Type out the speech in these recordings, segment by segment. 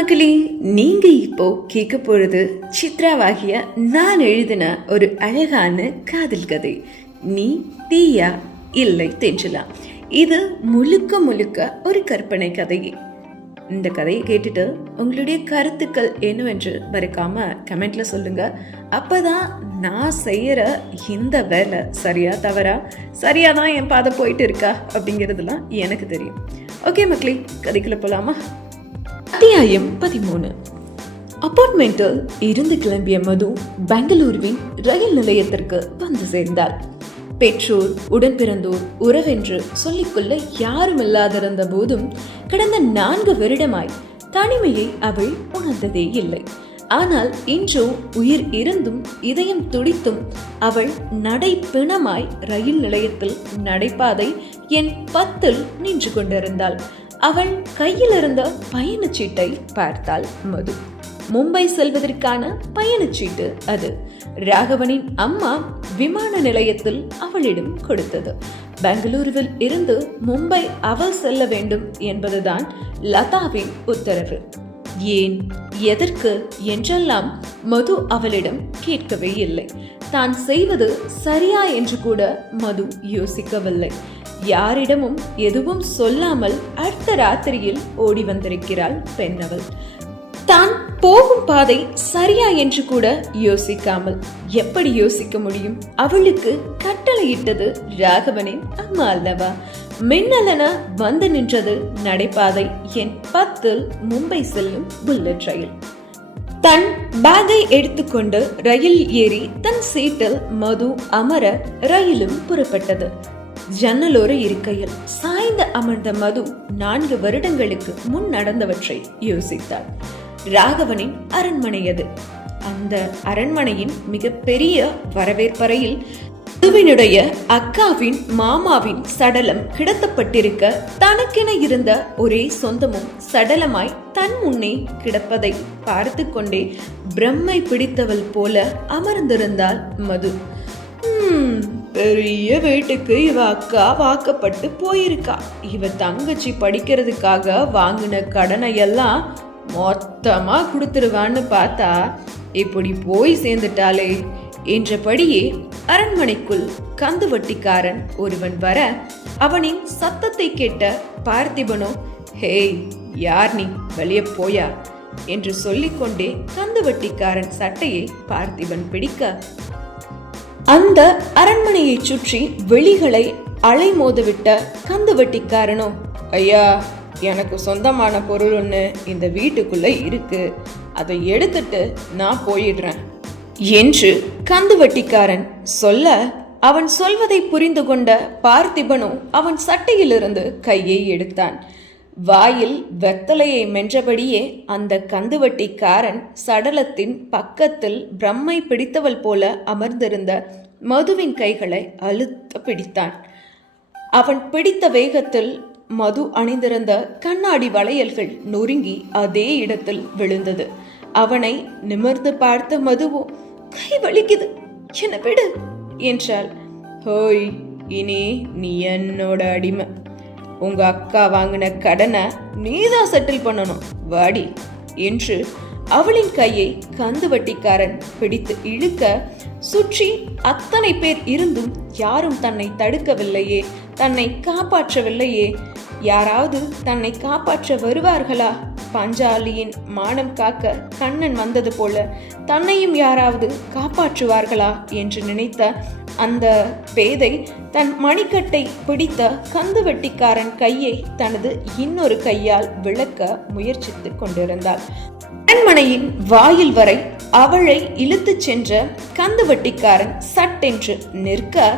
மக்களே, நீங்க இப்போ கேட்க போறது சித்ராவாகிய நான் எழுதின ஒரு அழகான காதல் கதை. நீ தீயா இல்லை தென்றலா. இது முழுக்க முழுக்க ஒரு கற்பனை கதையே. இந்த கதையை கேட்டுட்டு உங்களுடைய கருத்துக்கள் என்னவென்று மறக்காம கமெண்ட்ல சொல்லுங்க. அப்பதான் நான் செய்யற இந்த வேலை சரியா தவறா, சரியாதான் என் பாதை போயிட்டு இருக்கா அப்படிங்கிறதுலாம் எனக்கு தெரியும். ஓகே மக்களே, கதைக்குள்ள போலாமா? அத்தியாயம் 13. அபார்ட்மெண்டில் இருந்து கிளம்பிய மது பெங்களூருவின் ரயில் நிலையத்திற்கு வந்து சேர்ந்தாள். பெற்றோர், உடன்பிறந்தோர், உறவென்று சொல்லிக்கொள்ள யாரும் இல்லாதிருந்த போதும் கடந்த 4 வருடமாய் தனிமையை அவள் உணர்ந்ததே இல்லை. ஆனால் இன்றோ உயிர் இருந்தும் இதயம் துடித்தும் அவள் நடைப்பிணமாய் ரயில் நிலையத்தில் நடைபாதை என் 10 நின்று கொண்டிருந்தாள். அவள் கையில் இருந்த பயணச்சீட்டை பார்த்தாள் மது. மும்பை செல்வதற்கான பயணச்சீட்டு அது. ராகவனின் அம்மா விமான நிலையத்தில் அவளிடம் கொடுத்தது. பெங்களூருவில் இருந்து மும்பை அவள் செல்ல வேண்டும் என்பதுதான் லதாவின் உத்தரவு. ஏன், எதற்கு என்றெல்லாம் மது அவளிடம் கேட்கவே இல்லை. தான் செய்வது சரியா என்று கூட மது யோசிக்கவில்லை. யாரிடமும் எதுவும் சொல்லாமல் அடுத்த ராத்திரியில் ஓடி வந்திருக்கிறாள் பெண் அவள். தான் போகும் பாதை சரியா என்று கூட யோசிக்காமல் எப்படி யோசிக்க முடியும்? அவளுக்கு கட்டளையிட்டது ராகவனின் அம்மா அல்லவா? மின்னலென வந்து நின்றது நடைபாதை என் 10 மும்பை செல்லும் புல்லட் ரயில். தன் பேக்கை எடுத்துக்கொண்டு ரயில் ஏறி தன் சீட்டில் மது அமர ரயிலும் புறப்பட்டது. ஜன்னலோர இருக்கையில் சாய்ந்து அமர்ந்த மது 4 வருடங்களுக்கு முன் நடந்தவற்றை யோசித்தாள். ராகவனின் அரண்மனை அது. அந்த அரண்மனையின் மிக பெரிய வரவேற்பறையில் மதுவினுடைய அக்காவின் மாமாவின் சடலம் கிடத்தப்பட்டிருக்க தனக்கென இருந்த ஒரே சொந்தமும் சடலமாய் தன் முன்னே கிடப்பதை பார்த்து கொண்டே பிரம்மை பிடித்தவள் போல அமர்ந்திருந்தாள் மது. பெரிய வீட்டுக்கு இவ அக்கா வாக்கப்பட்டு போயிருக்கா. இவ தங்கச்சி படிக்கிறதுக்காக வாங்கின கடனை எல்லாம் மொத்தமா கொடுத்துருவான்னு பார்த்தா இப்படி போய் சேர்ந்துட்டாளே என்றபடியே அரண்மனைக்குள் கந்து வட்டிக்காரன் ஒருவன் வர அவனின் சத்தத்தை கேட்ட பார்த்திபனோ, ஹேய், யார் நீ, வெளியே போயா என்று சொல்லிக்கொண்டே கந்து வட்டிக்காரன் சட்டையை பார்த்திபன் பிடிக்க அந்த அரண்மனையை சுற்றி வெளிகளை அலைமோதவிட்ட கந்து வட்டிக்காரனோ, ஐயா, எனக்கு சொந்தமான பொருள் ஒன்று இந்த வீட்டுக்குள்ள இருக்கு, அதை எடுத்துட்டு நான் போயிடுறேன் என்று கந்து வட்டிக்காரன் சொல்ல, அவன் சொல்வதை புரிந்து கொண்ட பார்த்திபனோ அவன் சட்டையிலிருந்து கையை எடுத்தான். வாயில் வெத்தலையை மென்றபடியே அந்த கந்துவட்டிக்காரன் சடலத்தின் பக்கத்தில் பிரம்மை பிடித்தவள் போல அமர்ந்திருந்த மதுவின் கைகளை அழுத்த பிடித்தான். அவன் பிடித்த வேகத்தில் மது அணிந்திருந்த கண்ணாடி வளையல்கள் நொறுங்கி அதே இடத்தில் விழுந்தது. அவனை நிமிர்ந்து பார்த்த மதுவோ, கை வலிக்குது, என்ன விடு என்றாள். ஹோய், இனி நீ என்னோட அடிமை. உங்க அக்கா வாங்கின கடனை நீதான் செட்டில் பண்ணணும், வாடி என்று அவளின் கையை கந்து வட்டிக்காரன் பிடித்து இழுக்க, சுற்றி அத்தனை பேர் இருந்தும் யாரும் தன்னை தடுக்கவில்லையே, தன்னை காப்பாற்றவில்லையே. யாராவது தன்னை காப்பாற்ற வருவார்களா? பஞ்சாலியின் மானம் காக்க கண்ணன் வந்தது போல தன்னையும் யாராவது காப்பாற்றுவார்களா என்று நினைத்த அந்த பேதை தன் மணிக்கட்டை பிடித்த கந்து வட்டிக்காரன் கையை தனது இன்னொரு கையால் விளக்க முயற்சித்துக் கொண்டிருந்தாள். அரண்மனையின் வாயில் வரை அவளை இழுத்துச் சென்ற கந்து வட்டிக்காரன் சட்டென்று நிற்க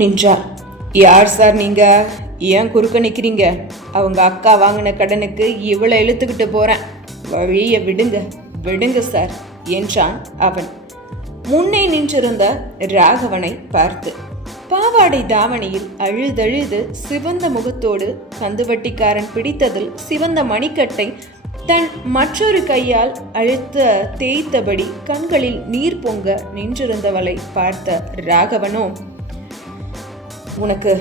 நின்றார். யார் சார் நீங்க? ஏன் குறுக்க நிக்கிறீங்க? அவங்க அக்கா வாங்கின கடனுக்கு இவளை இழுத்துக்கிட்டு போறேன், வழிய விடுங்க, விடுங்க சார் என்றான் அவன். முன்னே நின்றிருந்த ராகவனை பார்த்து. பாவாடை தாவணியில் அழுதழுது சிவந்த முகத்தோடு கந்துவட்டிக்காரன் பிடித்ததில் சிவந்த மணிக்கட்டை தன் மற்றொரு கையால் அழுத்த தேய்த்தபடி கண்களில் நீர் பொங்க நின்றிருந்தவளை பார்த்த ராகவனோ, உனக்கு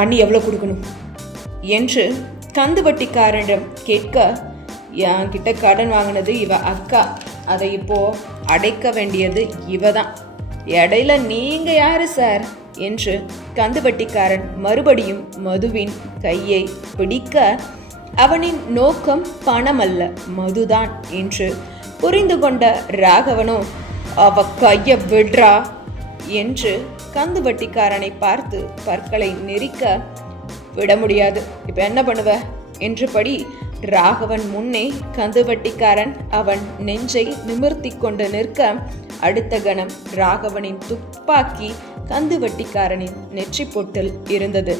அண்ணி எவ்வளவு கொடுக்கணும் என்று கந்துவட்டிக்காரனிடம் கேட்க, என் கிட்ட கடன் வாங்கினது இவ அக்கா, அதை இப்போ அடைக்க வேண்டியது இவ தான். இடையில நீங்க யாரு சார் என்று கந்துவட்டிக்காரன் மறுபடியும் மதுவின் கையை பிடிக்க, அவனின் நோக்கம் பணம் அல்ல, மதுதான் என்று புரிந்து கொண்ட ராகவனோ, அவ கைய விடுறா என்று கந்துவட்டிக்காரனை பார்த்து பற்களை நெரிக்க, விட முடியாது, இப்ப என்ன பண்ணுவ என்றபடி ராகவன் முன்னே கந்துவட்டிக்காரன் அவன் நெஞ்சை நிமிர்த்தி கொண்டு நிற்க, அடுத்த கணம் ராகவனின் துப்பாக்கி கந்துவட்டிக்காரனின் நெற்றி பொட்டில் இருந்தது.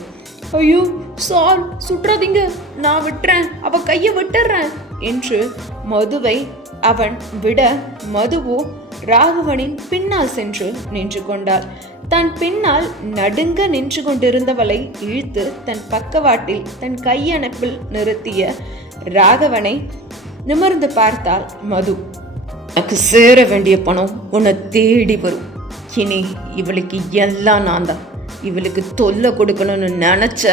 ஐயோ சார், சுற்றாதீங்க, நான் விட்டுறேன், அவ கையை விட்டுறேன் என்று மதுவை அவன் விட, மதுவோ ராகவனின் பின்னால் சென்று நின்று கொண்டாள். தன் பின்னால் நடுங்க நின்று கொண்டிருந்தவளை இழுத்து தன் பக்கவாட்டில் தன் கையணைப்பில் நிறுத்திய ராகவனை நிமிர்ந்து பார்த்தாள் மது. எனக்கு சேர வேண்டிய பணம் உன்னை தேடி வரும். இனி இவளுக்கு எல்லாம் நான் தான். இவளுக்கு தொல்லை கொடுக்கணும்னு நினைச்ச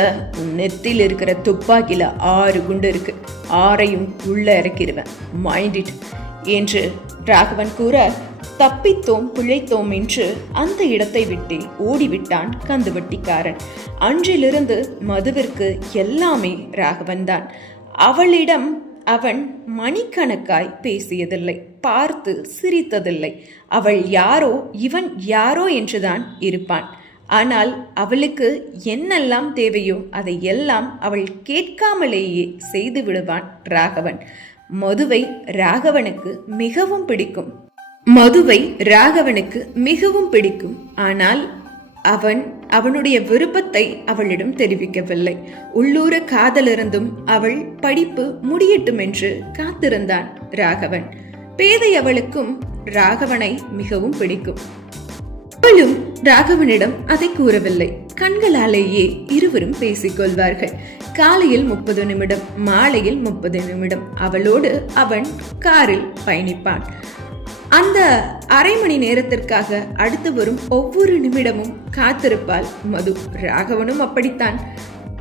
நெத்தியில் இருக்கிற துப்பாக்கியில 6 குண்டு இருக்கு, 6ஐயும் உள்ள இறக்கிடுவேன், மைண்ட் இட் என்று ராகவன் கூற, தப்பித்தோம் பிழைத்தோம் என்று அந்த இடத்தை விட்டு ஓடிவிட்டான் கந்துவட்டிக்காரன். அன்றிலிருந்து மதுவிற்கு எல்லாமே ராகவன் தான். அவளிடம் அவன் மணிக்கணக்காய் பேசியதில்லை, பார்த்து சிரித்ததில்லை. அவள் யாரோ இவன் யாரோ என்றுதான் இருப்பான். ஆனால் அவளுக்கு என்னெல்லாம் தேவையோ அதை எல்லாம் அவள் கேட்காமலேயே செய்து விடுவான் ராகவன். மதுவை ராகவனுக்கு மிகவும் பிடிக்கும். ஆனால் அவனுடைய விருப்பத்தை அவளிடம் தெரிவிக்கவில்லை. உள்ளூர காதலிருந்தும் அவள் படிப்பு முடியட்டும் என்று காத்திருந்தான் ராகவன். பேதை அவளுக்கும் ராகவனை மிகவும் பிடிக்கும். அவளும் ராகவனிடம் அதை கூறவில்லை. கண்களாலேயே இருவரும் பேசிக்கொள்வார்கள். காலையில் 30 நிமிடம், மாலையில் 30 நிமிடம் அவளோடு அவன் காரில் பயணிப்பான். அந்த அரை மணி நேரத்திற்காக அடுத்து வரும் ஒவ்வொரு நிமிடமும் காத்திருப்பாள் மது. ராகவனும் அப்படித்தான்.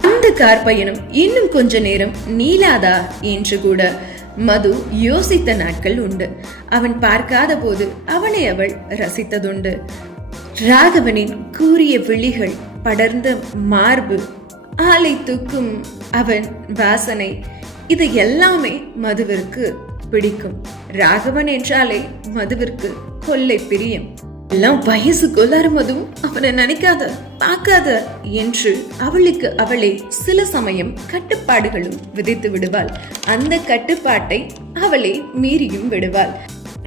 அந்த கார் பயணம் இன்னும் கொஞ்ச நேரம் நீளாதா என்று கூட மது யோசித்த நாட்கள் உண்டு. அவன் பார்க்காத போது அவனை அவள் ரசித்ததுண்டு. ராகவனின் கூரிய விழிகள், படர்ந்த மார்பு, ஆலை தூக்கும் அவன் வாசனை, இது எல்லாமே மதுவிற்கு பிடிக்கும். ராகவன் என்றாலே மதுவிற்கு கொள்ளை பிரியம். எல்லாம் வயசு கொள்ளார மது, அவனை நினைக்காத, பார்க்காத என்று அவளுக்கு அவளே சில சமயம் கட்டுப்பாடுகளும் விதித்து விடுவாள். அந்த கட்டுப்பாட்டை அவளே மீறியும் விடுவாள்.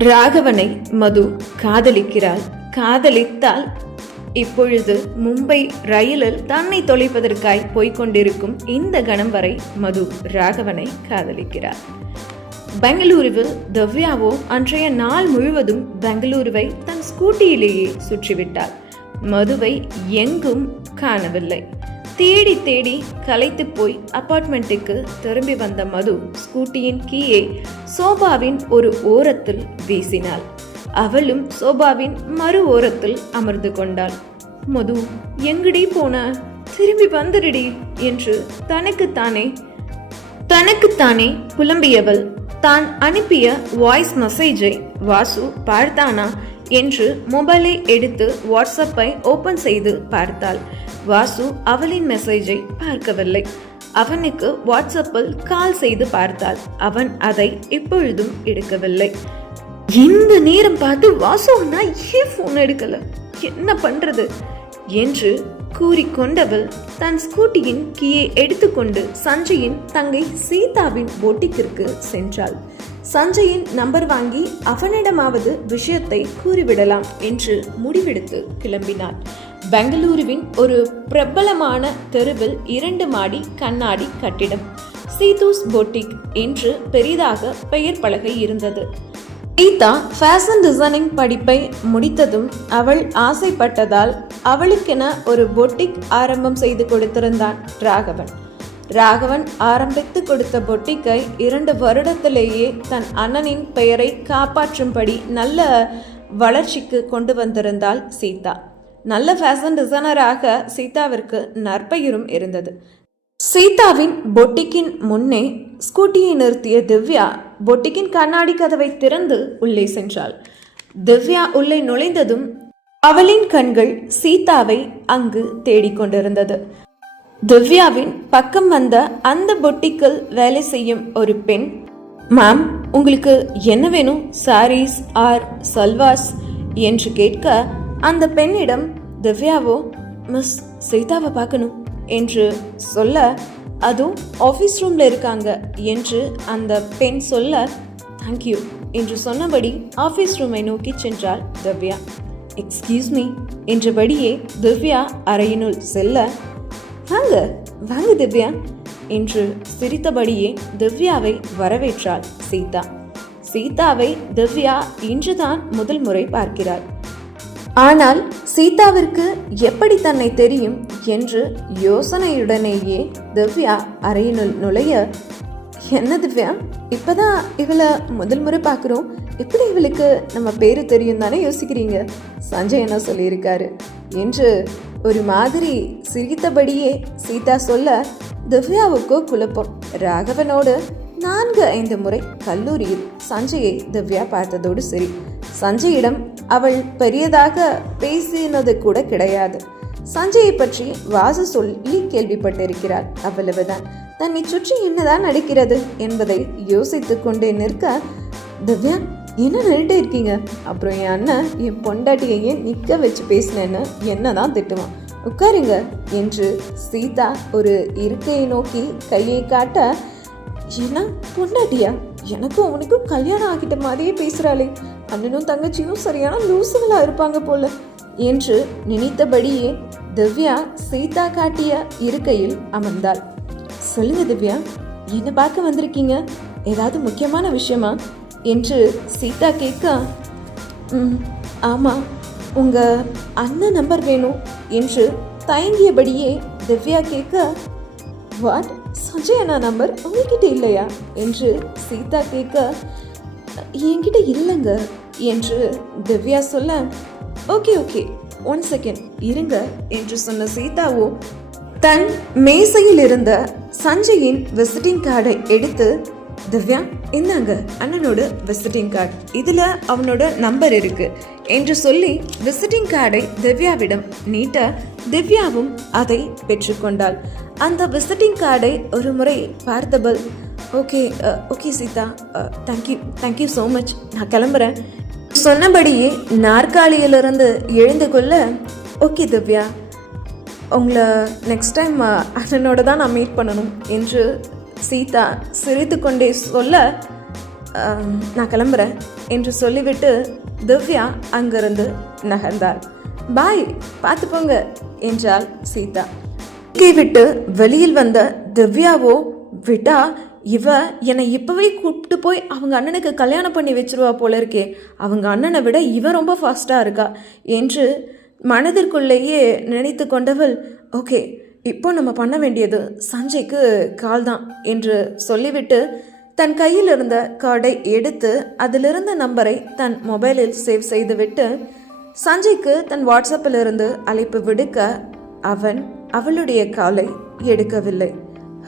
ராகவனை மது காதலிக்கிறாள். காதலித்தால் இப்பொழுது மும்பை ரயிலில் தன்னை தொலைப்பதற்காய் போய்கொண்டிருக்கும் இந்த கணம் வரை மது ராகவனை காதலிக்கிறார். பெங்களூருவில் திவ்யாவோ அன்றைய நாள் முழுவதும் பெங்களூருவை தன் ஸ்கூட்டியிலேயே சுற்றிவிட்டாள். மதுவை எங்கும் காணவில்லை. தேடி தேடி களைத்து போய் அபார்ட்மெண்ட்டுக்கு திரும்பி வந்த மது ஸ்கூட்டியின் கீயை சோபாவின் ஒரு ஓரத்தில் வீசினாள். அவளும் சோபாவின் மறு ஓரத்தில் அமர்ந்து கொண்டாள். மது, எங்கடி போன, திரும்பி வந்துடுடி என்று தனக்குத்தானே புலம்பியவள் தான் அனுப்பிய வாய்ஸ் மெசேஜை வாசு பார்த்தானா என்று மொபைலை எடுத்து வாட்ஸ்அப்பை ஓபன் செய்து பார்த்தாள். வாசு அவளின் மெசேஜை பார்க்கவில்லை. அவனுக்கு வாட்ஸ்அப்பில் கால் செய்து பார்த்தாள். அவன் அதை இப்பொழுதும் எடுக்கவில்லை. இந்த நேரம் பார்த்து வாசுனா ஏன் போன் எடுக்கல, என்ன பண்றது என்று கூறிக்கொண்டவள் தன் ஸ்கூட்டியின் கீயை எடுத்துக்கொண்டு சஞ்சயின் தங்கை சீதாவின் பொட்டிக்கிற்கு சென்றாள். சஞ்சயின் நம்பர் வாங்கி அவனிடமாவது விஷயத்தை கூறிவிடலாம் என்று முடிவெடுத்து கிளம்பினாள். பெங்களூருவின் ஒரு பிரபலமான தெருவில் 2 மாடி கண்ணாடி கட்டிடம், சீதூஸ் பொட்டிக் என்று பெரிதாக பெயர் பலகை இருந்தது. சீதா ஃபேஷன் டிசைனிங் படிப்பை முடித்ததும் அவள் ஆசைப்பட்டதால் அவளுக்கென ஒரு பொட்டிக் ஆரம்பம் செய்து கொடுத்திருந்தான் ராகவன். ராகவன் ஆரம்பித்து கொடுத்த பொட்டிக்கை 2 வருடத்திலேயே தன் அண்ணனின் பெயரை காப்பாற்றும்படி நல்ல வளர்ச்சிக்கு கொண்டு வந்திருந்தாள் சீதா. நல்ல ஃபேஷன் டிசைனராக சீதாவிற்கு நற்பெயரும் இருந்தது. சீதாவின் பொட்டிக்கின் முன்னே ஸ்கூட்டியை நிறுத்திய திவ்யா பொட்டிக்கின் கண்ணாடி கதவை திறந்து உள்ளே சென்றாள். திவ்யா உள்ளே நுழைந்ததும் அவளின் கண்கள் சீதாவை அங்கு தேடிக்கொண்டிருந்தது. திவ்யாவின் பக்கம் வந்த அந்த பொட்டிக்கில் வேலை செய்யும் ஒரு பெண், மேம் உங்களுக்கு என்ன வேணும், சாரீஸ் ஆர் சல்வாஸ் என்று கேட்க, அந்த பெண்ணிடம் திவ்யாவோ மிஸ் சீதாவை பார்க்கணும் என்று சொல்ல, அதுவும் ஆஃபீஸ் ரூம்ல இருக்காங்க என்று அந்த பெண் சொல்ல, தேங்க்யூ என்று சொன்னபடி ஆஃபீஸ் ரூமை நோக்கி சென்றாள் திவ்யா. எக்ஸ்கியூஸ் மீ என்றபடியே திவ்யா அறையினுள் செல்ல, வாங்க வாங்க திவ்யா என்று சிரித்தபடியே திவ்யாவை வரவேற்றாள் சீதா. சீதாவை திவ்யா இன்றுதான் முதல் முறை பார்க்கிறாள். ஆனால் சீதாவிற்கு எப்படி தன்னை தெரியும் என்று யோசனையுடனேயே திவ்யா அறையினுள் நுழைய, என்ன திவ்யா இப்பதான் இவளை முதல் முறை பார்க்குறோம், எப்படி இவளுக்கு நம்ம பேரு தெரியும் தானே யோசிக்கிறீங்க, சஞ்சய் என்ன சொல்லியிருக்காரு என்று ஒரு மாதிரி சிரித்தபடியே சீதா சொல்ல, திவ்யாவுக்கோ குழப்பம். ராகவனோடு 4-5 முறை கல்லூரியில் சஞ்சயை திவ்யா பார்த்ததோடு சரி, சஞ்சயிடம் அவள் பெரியதாக பேசினது கூட கிடையாது. சஞ்சயை பற்றி வாசு சொல்லி கேள்விப்பட்டிருக்கிறாள், அவ்வளவுதான். தன்னை சுற்றி என்னதான் நடக்கிறது என்பதை யோசித்துக் கொண்டே நிற்க, திவ்யா என்ன நின்றுட்டே இருக்கீங்க, அப்புறம் என் அண்ணன் என் பொண்டாட்டியையே நிற்க வச்சு பேசினேன்னு என்னதான் திட்டுவான், உட்காருங்க என்று சீதா ஒரு இருக்கையை நோக்கி கையை காட்ட, ஏன்னா பொண்டாட்டியா, எனக்கும் அவனுக்கும் கல்யாணம் ஆகிட்ட மாதிரியே பேசுறாளே, அண்ணனும் தங்கச்சியும் சரியான லூசுகளா இருப்பாங்க போல என்று நினைத்தபடியே திவ்யா சீதா காட்டிய இருக்கையில் அமர்ந்தாள். சொல்லுங்க திவ்யா, என்ன பார்க்க வந்திருக்கீங்க, ஏதாவது முக்கியமான விஷயமா என்று சீதா கேட்க, ஆமா உங்க அண்ணன் நம்பர் வேணும் என்று தயங்கியபடியே திவ்யா கேட்க, வாட், சஞ்சய் அண்ணா நம்பர் உங்ககிட்ட இல்லையா என்று சீதா கேட்க, என்கிட்ட இல்லைங்க என்று திவ்யா சொல்ல, ஓகே ஓகே 1 செகண்ட் இருங்க என்று சொன்ன சீதாவோ தன் மேசையில் இருந்த சஞ்சயின் விசிட்டிங் கார்டை எடுத்து, திவ்யா இந்தாங்க அண்ணனோட விசிட்டிங் கார்டு, இதுல அவனோட நம்பர் இருக்கு என்று சொல்லி விசிட்டிங் கார்டை திவ்யாவிடம் நீட்ட, திவ்யாவும் அதை பெற்றுக்கொண்டாள். அந்த விசிட்டிங் கார்டை ஒரு முறை பார்த்தபல், okay okay Sita, thank you so much, நான் கிளம்புறேன் சொன்னபடியே நாற்காலியிலிருந்து எழுந்து கொள்ள, ஓகே திவ்யா, உங்களை நெக்ஸ்ட் டைம் அண்ணனோட தான் நான் மீட் பண்ணணும் என்று சீதா சிரித்து கொண்டே சொல்ல, நான் கிளம்புறேன் என்று சொல்லிவிட்டு திவ்யா அங்கிருந்து நகர்ந்தாள். பாய், பார்த்து போங்க என்றாள் சீதா. விட்டு வெளியில் வந்த திவ்யாவோ, விட்டா இவ என்னை இப்பவே கூப்பிட்டு போய் அவங்க அண்ணனுக்கு கல்யாணம் பண்ணி வச்சிருவா போல இருக்கே, அவங்க அண்ணனை விட இவ ரொம்ப ஃபாஸ்டா இருக்கா என்று மனதிற்குள்ளேயே நினைத்து கொண்டவள், ஓகே இப்போ நம்ம பண்ண வேண்டியது சஞ்சய்க்கு கால் தான் என்று சொல்லிவிட்டு தன் கையில் இருந்த கார்டை எடுத்து அதிலிருந்த நம்பரை தன் மொபைலில் சேவ் செய்துவிட்டு சஞ்சய்க்கு தன் வாட்ஸ்அப்பில் இருந்து அழைப்பு விடுக்க, அவன் அவளுடைய காலை எடுக்கவில்லை.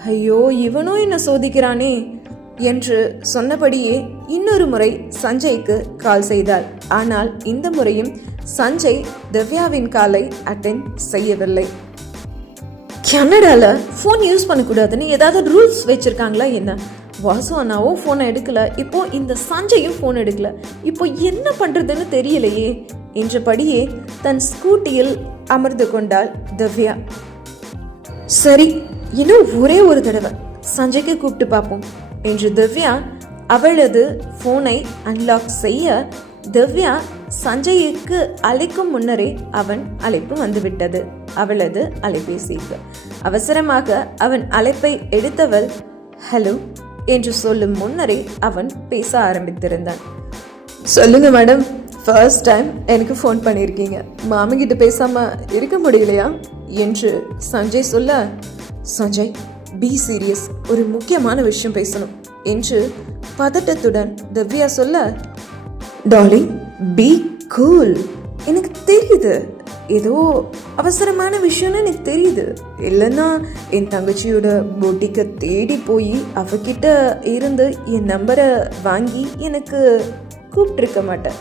ஐயோ, இவனும் என்ன சோதிக்கிறானே என்று சொன்னபடியே இன்னொரு முறை சஞ்சய்க்கு கால் செய்தாள். ஆனால் இந்த முறையும் சஞ்சய் திவ்யாவின் காலை அட்டென்ட் செய்யவில்லை. கனடால ஃபோன் யூஸ் பண்ணக்கூடாதுன்னு ஏதாவது ரூல்ஸ் வச்சிருக்காங்களா என்ன? வாசு அண்ணாவும் ஃபோனை எடுக்கல, இப்போ இந்த சஞ்சயும் ஃபோன் எடுக்கல, இப்போ என்ன பண்றதுன்னு தெரியலையே என்றபடியே தன் ஸ்கூட்டியில் அமர்ந்து கொண்டாள் திவ்யா. சரி, இன்னும் ஒரே ஒரு தடவை சஞ்சய்க்கு கூப்பிட்டு பார்ப்போம் என்று திவ்யா அவளது போனை அன்லாக் செய்ய, திவ்யா சஞ்சய்க்கு அழைக்கும் முன்னரே அவன் அழைப்பு வந்துவிட்டது அவளது அலைபேசிக்கு. அவசரமாக அவன் அழைப்பை எடுத்தவள் ஹலோ என்று சொல்லும் முன்னரே அவன் பேச ஆரம்பித்திருந்தான். சொல்லுங்க மேடம், ஃபர்ஸ்ட் டைம் எனக்கு ஃபோன் பண்ணியிருக்கீங்க, மாமிகிட்ட பேசாம இருக்க முடியலையா என்று சஞ்சய் சொல்ல, சஞ்சய் பி சீரியஸ், ஒரு முக்கியமான விஷயம் பேசணும் என்று பதட்டத்துடன் திவ்யா சொல்ல, டார்லிங் பி கூல், எனக்கு தெரியுது ஏதோ அவசரமான விஷயம்னு எனக்கு தெரியுது. இல்லைன்னா என் தங்கச்சியோட பொட்டிக்கை தேடி போய் அவகிட்ட இருந்து என் நம்பரை வாங்கி எனக்கு கூப்பிட்டுருக்க மாட்டேன்.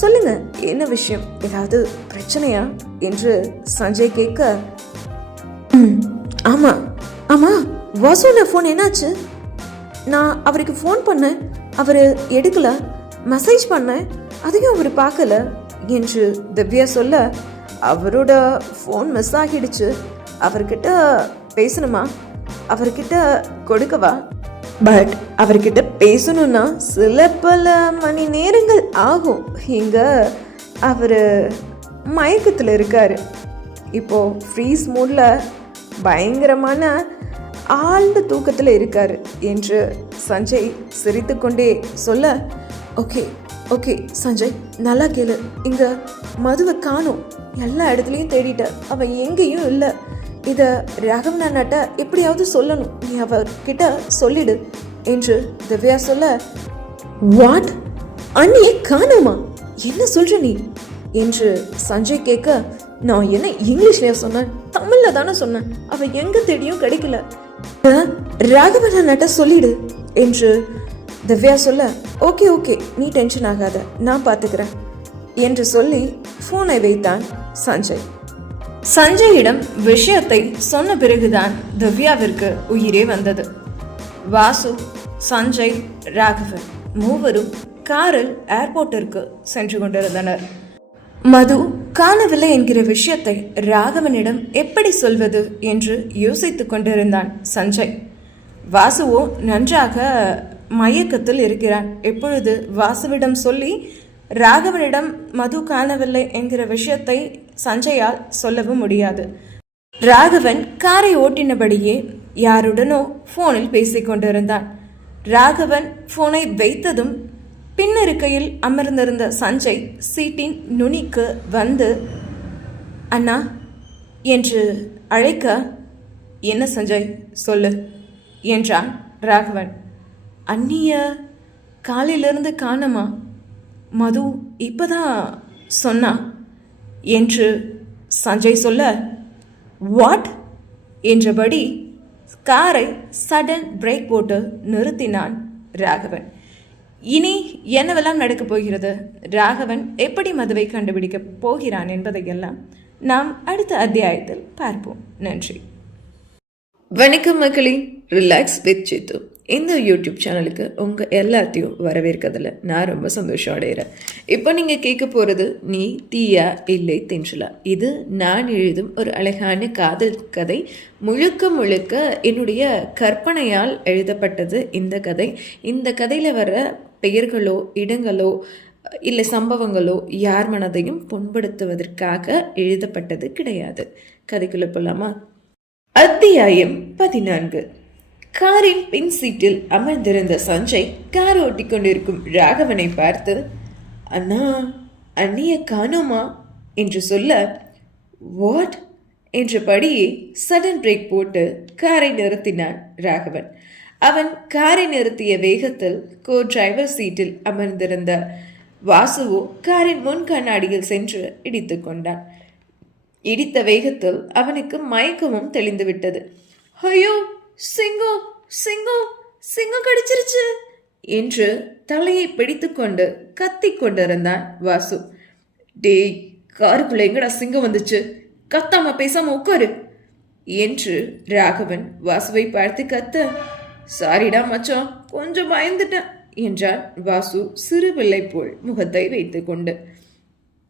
சொல்லுங்க, என்ன விஷயம்? ஏதாவது பிரச்சனையா என்று சஞ்சய் கேட்க, ஆமாம் ஆமாம் வாசுவோட ஃபோன் என்னாச்சு? நான் அவருக்கு ஃபோன் பண்ணேன், அவர் எடுக்கல. மெசேஜ் பண்ணேன், அதையும் அவர் பார்க்கல என்று திவ்யா சொல்ல, அவரோட ஃபோன் மிஸ் ஆகிடுச்சு. அவர்கிட்ட பேசணுமா? அவர்கிட்ட கொடுக்கவா? பட் அவர்கிட்ட பேசணும்னா சில பல மணி நேரங்கள் ஆகும். இங்க அவர் மயக்கத்தில் இருக்காரு. இப்போ ஃப்ரீஸ் மூட்ல பயங்கரமான ஆழ்ந்த தூக்கத்தில் இருக்காரு என்று சஞ்சய் சிரித்து கொண்டே சொல்ல, ஓகே ஓகே சஞ்சய், நல்லா கேளு. இங்க மதுவை காணோம், எல்லா இடத்துலையும் தேடிட்ட, அவன் எங்கேயும் இல்லை. இதை ராகவன் அண்ணாட்ட எப்படியாவது சொல்லணும், நீ அவர்கிட்ட சொல்லிடு என்று திவ்யா சொல்ல, வாட், அண்ணியை காணோமா? என்ன சொல்ற நீ என்று சஞ்சய் கேட்க, நான் என்ன இங்கிலீஷ்லயா சொன்னேன்? தமிழ்ல தானே சொன்னேன். அவ எங்க தேடியும் கிடைக்கல. ராகவன் அண்ணாட்ட சொல்லிடு என்று திவ்யா சொல்ல, ஓகே ஓகே, நீ டென்ஷன் ஆகாத, நான் பார்த்துக்கிறேன் என்று சொல்லி போனை வைத்தான் சஞ்சய். சஞ்சயிடம் விஷயத்தை சொன்ன பிறகுதான் திவ்யாவிற்கு உயிரே வந்தது. வாசு, சஞ்சய், ராகவன் மூவரும் காரில் ஏர்போர்ட்டிற்கு சென்று கொண்டிருந்தனர். மது காணவில்லை என்கிற விஷயத்தை ராகவனிடம் எப்படி சொல்வது என்று யோசித்துக் கொண்டிருந்தான் சஞ்சய். வாசுவோ நன்றாக மயக்கத்தில் இருக்கிறான். எப்பொழுது வாசுவிடம் சொல்லி ராகவனிடம் மது காணவில்லை என்கிற விஷயத்தை சஞ்சயால் சொல்லவும் முடியாது. ராகவன் காரை ஓட்டினபடியே யாருடனோ போனில் பேசிக் கொண்டிருந்தான். ராகவன் போனை வைத்ததும் பின்னிருக்கையில் அமர்ந்திருந்த சஞ்சய் சீட்டின் நுனிக்கு வந்து அண்ணா என்று அழைக்க, என்ன சஞ்சய் சொல்லு என்றான் ராகவன். அண்ணிய காலையிலிருந்து காணமா, மது இப்பதான் சொன்னா என்று சஞ்சய் சொல்ல, வாட் என்றபடி காரை சடன் பிரேக் போட்டு நிறுத்தினான் ராகவன். இனி என்னவெல்லாம் நடக்கப் போகிறது, ராகவன் எப்படி மதுவை கண்டுபிடிக்க போகிறான் என்பதையெல்லாம் நாம் அடுத்த அத்தியாயத்தில் பார்ப்போம். நன்றி. வணக்கம் மக்களே, ரிலாக்ஸ் வித் சித்து. இந்த யூடியூப் சேனலுக்கு உங்கள் எல்லாத்தையும் வரவேற்கிறதுல நான் ரொம்ப சந்தோஷம் அடைகிறேன். இப்போ நீங்கள் கேட்க போகிறது நீ தீயா இல்லை தென்றலா. இது நான் எழுதும் ஒரு அழகான காதல் கதை. முழுக்க முழுக்க என்னுடைய கற்பனையால் எழுதப்பட்டது இந்த கதை. இந்த கதையில் வர பெயர்களோ இடங்களோ இல்லை சம்பவங்களோ யார் மனதையும் புண்படுத்துவதற்காக எழுதப்பட்டது கிடையாது. கதைக்குள்ள போலாமா? அத்தியாயம் 14. காரின் பின் சீட்டில் அமர்ந்திருந்த சஞ்சய் கார் ஓட்டிக் கொண்டிருக்கும் ராகவனை பார்த்து, அண்ணா அண்ணிய காணோமா என்று சொல்ல, வாட் என்றபடியே சடன் பிரேக் போட்டு காரை நிறுத்தினான் ராகவன். அவன் காரை நிறுத்திய வேகத்தில் கோ டிரைவர் சீட்டில் அமர்ந்திருந்த வாசுவோ காரின் முன் கண்ணாடியில் சென்று இடித்து கொண்டான். இடித்த வேகத்தில் அவனுக்கு மயக்கமும் தெளிந்துவிட்டது. ஐயோ, சிங்கம் சிங்கம் சிங்கம் கடிச்சிருச்சு என்று தலையை பிடித்து கொண்டு கத்தி கொண்டிருந்தான் வாசு. டேய், காருக்குள்ள எங்கடா சிங்கம் வந்துச்சு? கத்தாம பேசாம உட்காரு என்று ராகவன் வாசுவை பார்த்து கத்த, சாரிடா மச்சான், கொஞ்சம் பயந்துட்டேன் என்றான் வாசு சிறு பிள்ளை போல் முகத்தை வைத்து கொண்டு.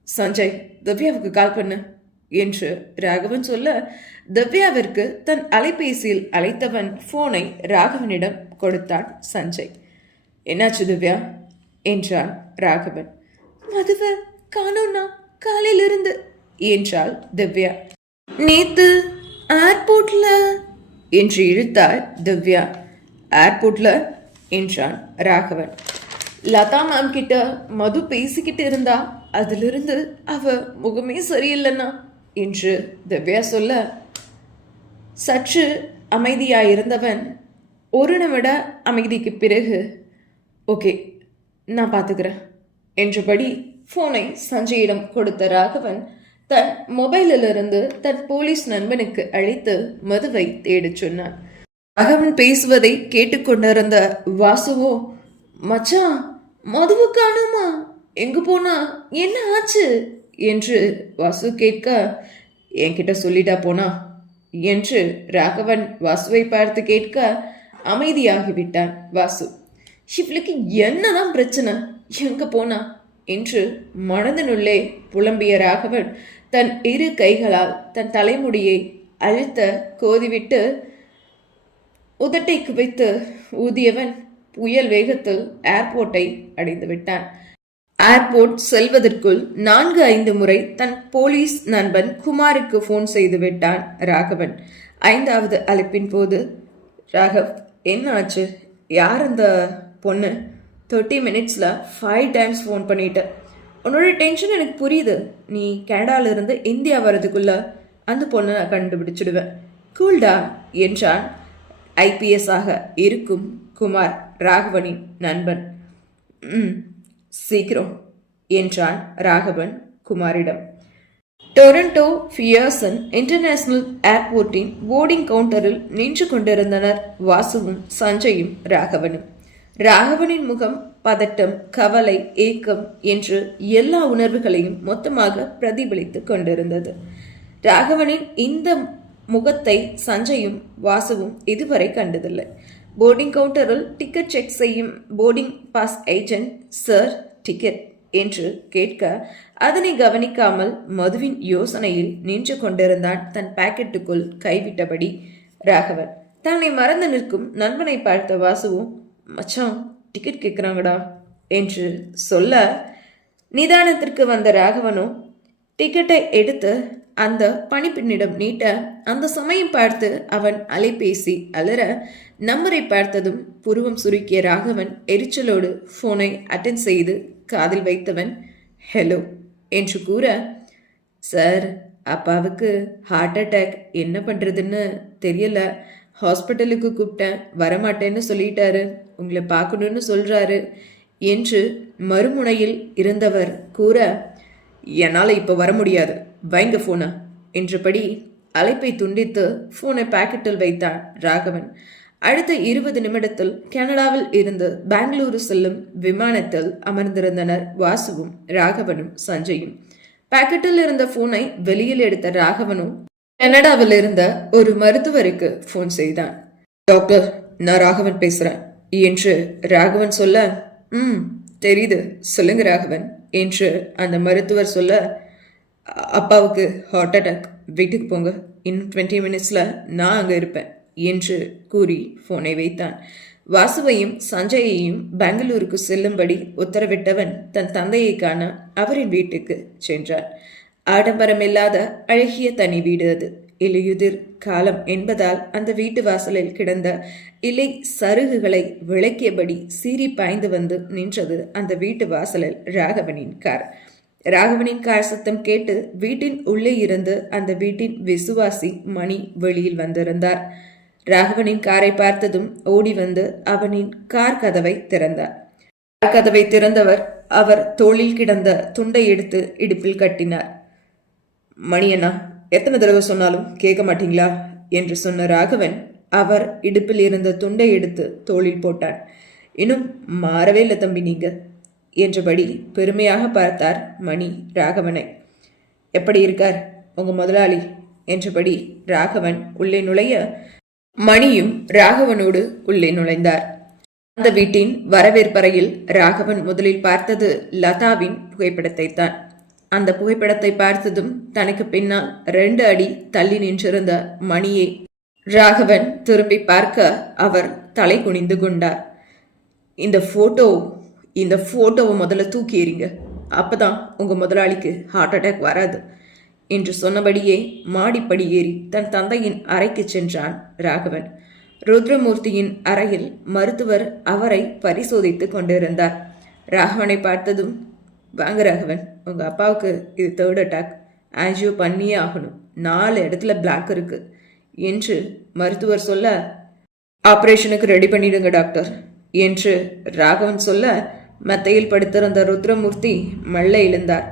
சஞ்சய், திவ்யாவுக்கு கால் பண்ணு என்று ராகவன் சொல்ல, திவ்யாவிற்கு தன் அலைபேசியில் அழைத்தவன் போனை ராகவனிடம் கொடுத்தான் சஞ்சய். என்னாச்சு திவ்யா என்றான் ராகவன். மதுவை காணோம்னா காலையிலிருந்து என்றாள் திவ்யா. நேத்து ஏர்போர்ட்ல என்று இழுத்தாள் திவ்யா. ஏர்போர்ட்ல என்றான் ராகவன். லதா மேம் கிட்ட மது பேசிக்கிட்டு இருந்தா, அதிலிருந்து அவ முகமே சரியில்லைன்னா என்று திவ்யா சொல்ல, சற்று அமைதியாயிருந்தவன் ஒரு நிமிட அமைதிக்கு பிறகு, ஓகே நான் பார்த்துக்கிறேன் என்றபடி போனை சஞ்சயிடம் கொடுத்த ராகவன் தன் மொபைலிலிருந்து தன் போலீஸ் நண்பனுக்கு அழைத்து மதுவை தேடச் சொன்னான். ராகவன் பேசுவதை கேட்டுக்கொண்டிருந்த வாசுவோ, மச்சான் மதுவு காணுமா, எங்க போனா, என்ன ஆச்சு என்று வாசு கேட்க, என்கிட்ட சொல்லிட்டா போனா என்று ராகவன் வாசுவை பார்த்து கேட்க அமைதியாகிவிட்டான் வாசு. இவளுக்கு என்னதான் பிரச்சனை, எங்க போனா என்று மனதனுள்ளே புலம்பிய ராகவன் தன் இரு கைகளால் தன் தலைமுடியை அழுத்த கோதிவிட்டு உதட்டை குவைத்து ஊதியவன் புயல் வேகத்தில் ஏர்போர்ட்டை அடைந்து விட்டான். ஏர்போர்ட் செல்வதற்குள் 4-5 முறை தன் போலீஸ் நண்பன் குமாருக்கு போன் செய்து விட்டான் ராகவன். 5வது அழைப்பின் போது, ராகவ் என்ன ஆச்சு, யார் அந்த பொண்ணு, 30 மினிட்ஸில் 5 டைம்ஸ் ஃபோன் பண்ணிட்ட, உன்னோட டென்ஷன் எனக்கு புரியுது, நீ கனடாவிலிருந்து இந்தியா வர்றதுக்குள்ள அந்த பொண்ணை நான் கண்டுபிடிச்சிடுவேன், கூல்டா என்றான் IPS ஆக இருக்கும் குமார், ராகவனின் நண்பன். சீக்கிரம் என்றான் ராகவன் குமாரிடம். டொரண்டோ பியர்சன் இன்டர்நேஷனல் ஏர்போர்ட்டின் போர்டிங் கவுண்டரில் நின்று கொண்டிருந்தனர் வாசுவும் சஞ்சயும் ராகவனும். ராகவனின் முகம் பதட்டம், கவலை, ஏக்கம் என்று எல்லா உணர்வுகளையும் மொத்தமாக பிரதிபலித்துக் கொண்டிருந்தது. ராகவனின் இந்த முகத்தை சஞ்சயும் வாசுவும் இதுவரை கண்டதில்லை. போர்டிங் கவுண்டரில் டிக்கெட் செக் செய்யும் boarding pass agent, sir ticket என்று கேட்க அதனை கவனிக்காமல் மதுவின் யோசனையில் நின்று கொண்டிருந்தான் தன் பாக்கெட்டுக்குள் கைவிட்டபடி ராகவன். தன்னை மறந்து நிற்கும் நண்பனை பார்த்த வாசுவும், மச்சான் டிக்கெட் கேட்குறாங்கடா என்று சொல்ல நிதானத்திற்கு வந்த ராகவனும் டிக்கெட்டை எடுத்து அந்த பணிப்பெண்ணிடம் நீட்ட, அந்த சமயம் பார்த்து அவன் அலைபேசி அலற நம்பரை பார்த்ததும் புருவம் சுருக்கிய ராகவன் எரிச்சலோடு போனை அட்டென்ட் செய்து காதில் வைத்தவன் ஹலோ என்று கூற, சார் அப்பாவுக்கு ஹார்ட் அட்டாக், என்ன பண்ணுறதுன்னு தெரியல, ஹாஸ்பிட்டலுக்கு கூப்பிட்டேன், வரமாட்டேன்னு சொல்லிட்டாரு, உங்களை பார்க்கணுன்னு சொல்கிறாரு என்று மறுமுனையில் இருந்தவர் கூற, என்னால் இப்போ வர முடியாது, வைங்க ஃபோனை என்றபடி அழைப்பை துண்டித்து ஃபோனை பாக்கெட்டில் வைத்தான் ராகவன். அடுத்த 20 நிமிடத்தில் கனடாவில் இருந்து பெங்களூரு செல்லும் விமானத்தில் அமர்ந்திருந்தனர் வாசுவும் ராகவனும் சஞ்சயும். பாக்கெட்டில் இருந்த போனை வெளியில் எடுத்த ராகவனும் கனடாவில் இருந்த ஒரு மருத்துவருக்கு போன் செய்தான். டாக்டர், நான் ராகவன் பேசுறேன் என்று ராகவன் சொல்ல, தெரியுது, சொல்லுங்க ராகவன் என்று அந்த மருத்துவர் சொல்ல, அப்பாவுக்கு ஹார்ட் அட்டாக், வீட்டுக்கு போங்க, இன்னும் 20 மினிட்ஸில் நான் அங்கே இருப்பேன் என்று கூறி போனை வைத்தான். வாசுவையும் சஞ்சயையும் பெங்களூருக்கு செல்லும்படி உத்தரவிட்டவன் தன் தந்தையை காண அவரின் வீட்டுக்கு சென்றான். ஆடம்பரமில்லாத அழகிய தனி வீடு அது. இலையுதிர் காலம் என்பதால் அந்த வீட்டு வாசலில் கிடந்த இலை சருகுகளை விளக்கியபடி சீறி பாய்ந்து வந்து நின்றது அந்த வீட்டு வாசலில் ராகவனின் கார். ராகவனின் கார் சத்தம் கேட்டு வீட்டின் உள்ளே இருந்து அந்த வீட்டின் விசுவாசி மணி வெளியில் வந்திருந்தார். ராகவனின் காரை பார்த்ததும் ஓடி வந்து அவனின் கார் கதவை திறந்தார். கார் கதவை திறந்தவர் அவர் தோளில் கிடந்த துண்டை எடுத்து இடுப்பில் கட்டினார். மணியண்ணா, எத்தனை தடவை சொன்னாலும் கேட்க மாட்டீங்களா என்று சொன்ன ராகவன் அவர் இடுப்பில் இருந்த துண்டை எடுத்து தோளில் போட்டான். இன்னும் மாறவே இல்லை தம்பி நீங்க என்றபடி பெருமையாக பார்த்தார் மணி ராகவனை. எப்படி இருக்கார் உங்க முதலாளி என்றபடி ராகவன் உள்ளே நுழைய மணியும் ராகவனோடு உள்ளே நுழைந்தார். அந்த வீட்டின் வரவேற்பறையில் ராகவன் முதலில் பார்த்தது லதாவின் புகைப்படத்தை தான். அந்த புகைப்படத்தை பார்த்ததும் தனக்கு பின்னால் 2 அடி தள்ளி நின்றிருந்த மணியை ராகவன் திரும்பி பார்க்க அவர் தலை குனிந்து கொண்டார். இந்த போட்டோவை முதல்ல தூக்கி எறிங்க, அப்பதான் உங்க முதலாளிக்கு ஹார்ட் அட்டாக் வராது என்று சொன்னபடியே மாடிப்படி ஏறி தன் தந்தையின் அறைக்கு சென்றான் ராகவன். ருத்ரமூர்த்தியின் அறையில் மருத்துவர் அவரை பரிசோதித்துக் கொண்டிருந்தார். ராகவனை பார்த்ததும், வாங்க ராகவன், உங்க அப்பாவுக்கு இது 3rd அட்டாக், ஆன்ஜியோ பண்ணியே ஆகணும், 4 இடத்துல பிளாக் இருக்கு என்று மருத்துவர் சொல்ல, ஆபரேஷனுக்கு ரெடி பண்ணிடுங்க டாக்டர் என்று ராகவன் சொல்ல, மெத்தையில் படுத்திருந்த ருத்ரமூர்த்தி மெல்ல எழுந்தார்.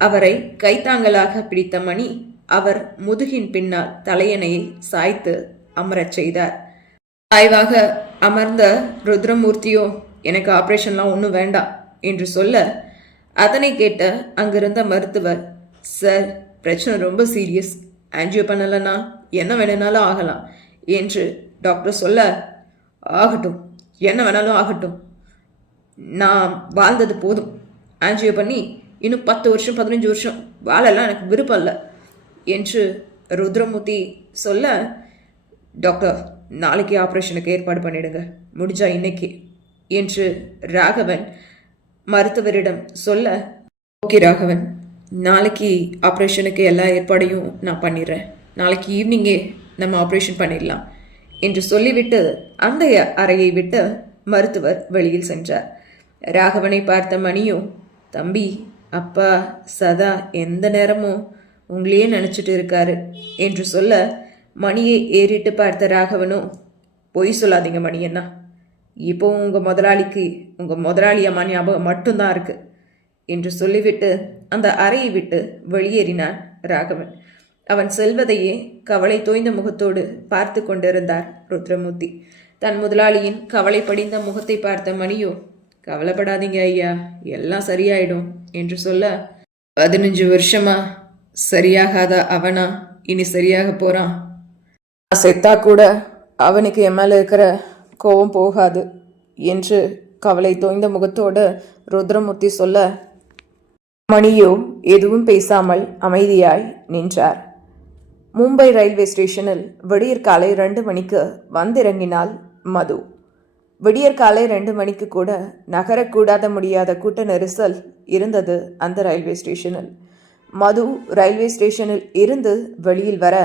அவரை கைத்தாங்கலாக பிடித்த மணி அவர் முதுகின் பின்னால் தலையணையை சாய்த்து அமரச் செய்தார். ஆய்வாக அமர்ந்த ருத்ரமூர்த்தியோ எனக்கு ஆபரேஷன்லாம் ஒன்றும் வேண்டாம் என்று சொல்ல, அதனை கேட்ட அங்கிருந்த மருத்துவர், சார் பிரச்சனை ரொம்ப சீரியஸ், ஆன்ஜியோ பண்ணலைன்னா என்ன வேணுனாலும் ஆகலாம் என்று டாக்டர் சொல்ல, ஆகட்டும், என்ன வேணாலும் ஆகட்டும், நான் வாழ்ந்தது போதும், ஆன்ஜியோ பண்ணி இன்னும் 10 வருஷம் 15 வருஷம் வாழலாம் எனக்கு விருப்பம் இல்லை என்று ருத்ரமூர்த்தி சொல்ல, டாக்டர் நாளைக்கு ஆப்ரேஷனுக்கு ஏற்பாடு பண்ணிடுங்க, முடிஞ்சா இன்னைக்கு என்று ராகவன் மருத்துவரிடம் சொல்ல, ஓகே ராகவன், நாளைக்கு ஆப்ரேஷனுக்கு எல்லா ஏற்பாடையும் நான் பண்ணிடுறேன், நாளைக்கு ஈவினிங்கே நம்ம ஆப்ரேஷன் பண்ணிடலாம் என்று சொல்லிவிட்டு அந்த அறையை விட்டு மருத்துவர் வெளியில் சென்றார். ராகவனை பார்த்த மணியும், தம்பி அப்பா சதா எந்த நேரமும் உங்களையே நினச்சிட்டு இருக்காரு என்று சொல்ல, மணியை ஏறிட்டு பார்த்த ராகவனும், பொய் சொல்லாதீங்க மணி அண்ணா, இப்போ உங்கள் முதலாளிக்கு உங்கள் முதலாளி அம்மா ஞாபகம் மட்டும்தான் இருக்கு என்று சொல்லிவிட்டு அந்த அறையை விட்டு வெளியேறினான் ராகவன். அவன் செல்வதையே கவலை தோய்ந்த முகத்தோடு பார்த்து கொண்டிருந்தார் ருத்ரமூர்த்தி. தன் முதலாளியின் கவலை படிந்த முகத்தை பார்த்த மணியோ, கவலைப்படாதீங்க ஐயா, எல்லாம் சரியாயிடும் என்று சொல்ல, 15 வருஷமா சரியாகாத அவனா இனி சரியாக போறான், செத்தா கூட அவனுக்கு என் மேல இருக்கிற கோபம் போகாது என்று கவலை தோய்ந்த முகத்தோடு ருத்ரமூர்த்தி சொல்ல, மணியோ எதுவும் பேசாமல் அமைதியாய் நின்றார். மும்பை ரயில்வே ஸ்டேஷனில் விடியற் காலை 2 மணிக்கு வந்திறங்கினாள் மது. விடியற் காலை 2 மணிக்கு கூட நகரக்கூடாத முடியாத கூட்ட நெரிசல் இருந்தது அந்த ரயில்வே ஸ்டேஷனில். மது ரயில்வே ஸ்டேஷனில் இருந்து வெளியில் வர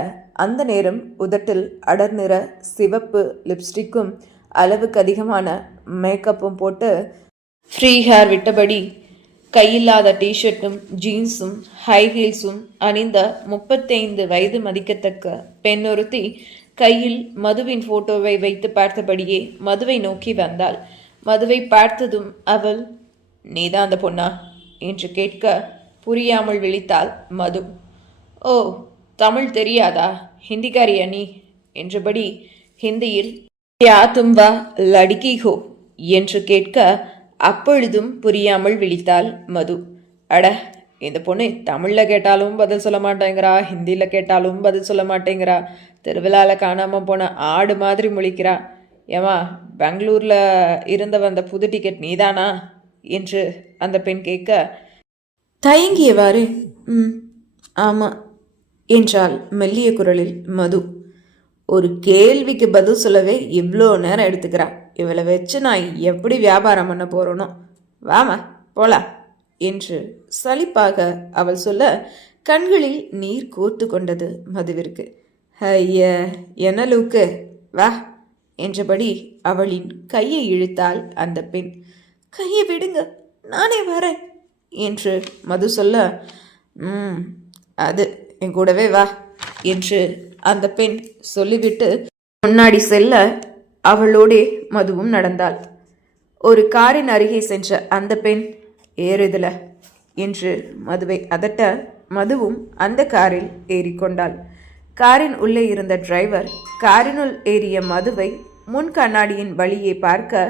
அந்த நேரம் உதட்டில் அடர் நிற சிவப்பு லிப்ஸ்டிக்கும் அளவுக்கு அதிகமான மேக்கப்பும் போட்டு ஃப்ரீ ஹேர் விட்டபடி கையில்லாத டிஷர்ட்டும் ஜீன்ஸும் ஹை ஹீல்ஸும் அணிந்த 35 வயது மதிக்கத்தக்க பெண் ஒருத்தி கையில் மதுவின் போட்டோவை வைத்து பார்த்தபடியே மதுவை நோக்கி வந்தாள். மதுவை பார்த்ததும் அவள், நீதான் அந்த பொண்ணா என்று கேட்க புரியாமல் விழித்தாள் மது. ஓ, தமிழ் தெரியாதா, ஹிந்திக்காரியா நீ என்றபடி ஹிந்தியில் யா தும் வா லடுக்கி ஹோ என்று கேட்க அப்பொழுதும் புரியாமல் விழித்தாள் மது. அட, இந்த பொண்ணு தமிழில் கேட்டாலும் பதில் சொல்ல மாட்டேங்கிறா, ஹிந்தியில் கேட்டாலும் பதில் சொல்ல மாட்டேங்கிறா, திருவிழாவில் காணாமல் போன ஆடு மாதிரி முழிக்கிறா, ஏமா பெங்களூரில் இருந்த வந்த புது டிக்கெட் நீதானா என்று அந்த பெண் கேட்க, தயங்கியவாறு ஆமாம் என்றாள் மெல்லிய குரலில் மது. ஒரு கேள்விக்கு பதில் சொல்லவே இவ்வளோ நேரம் எடுத்துக்கிறா, இவளை வச்சு நான் எப்படி வியாபாரம் பண்ண போகிறோனோ, வாமா போலாம் என்று சலிப்பாக அவள் சொல்ல கண்களில் நீர் கோர்த்து கொண்டது மதுவிற்கு. ஐய என்ன லூக்கு, வா என்றபடி அவளின் கையை இழுத்தாள் அந்த பெண். கையை விடுங்க, நானே வரேன் என்று மது சொல்ல, அது என் கூடவே வா என்று அந்த பெண் சொல்லிவிட்டு முன்னாடி செல்ல அவளோடே மதுவும் நடந்தாள். ஒரு காரின் அருகே சென்ற அந்த பெண், ஏறுதல என்று மதுவை அதட்ட மதுவும் அந்த காரில் ஏறிக்கொண்டாள். காரின் உள்ளே இருந்த டிரைவர் காரினுள் ஏறிய மதுவை முன் கண்ணாடியின் வழியே பார்க்க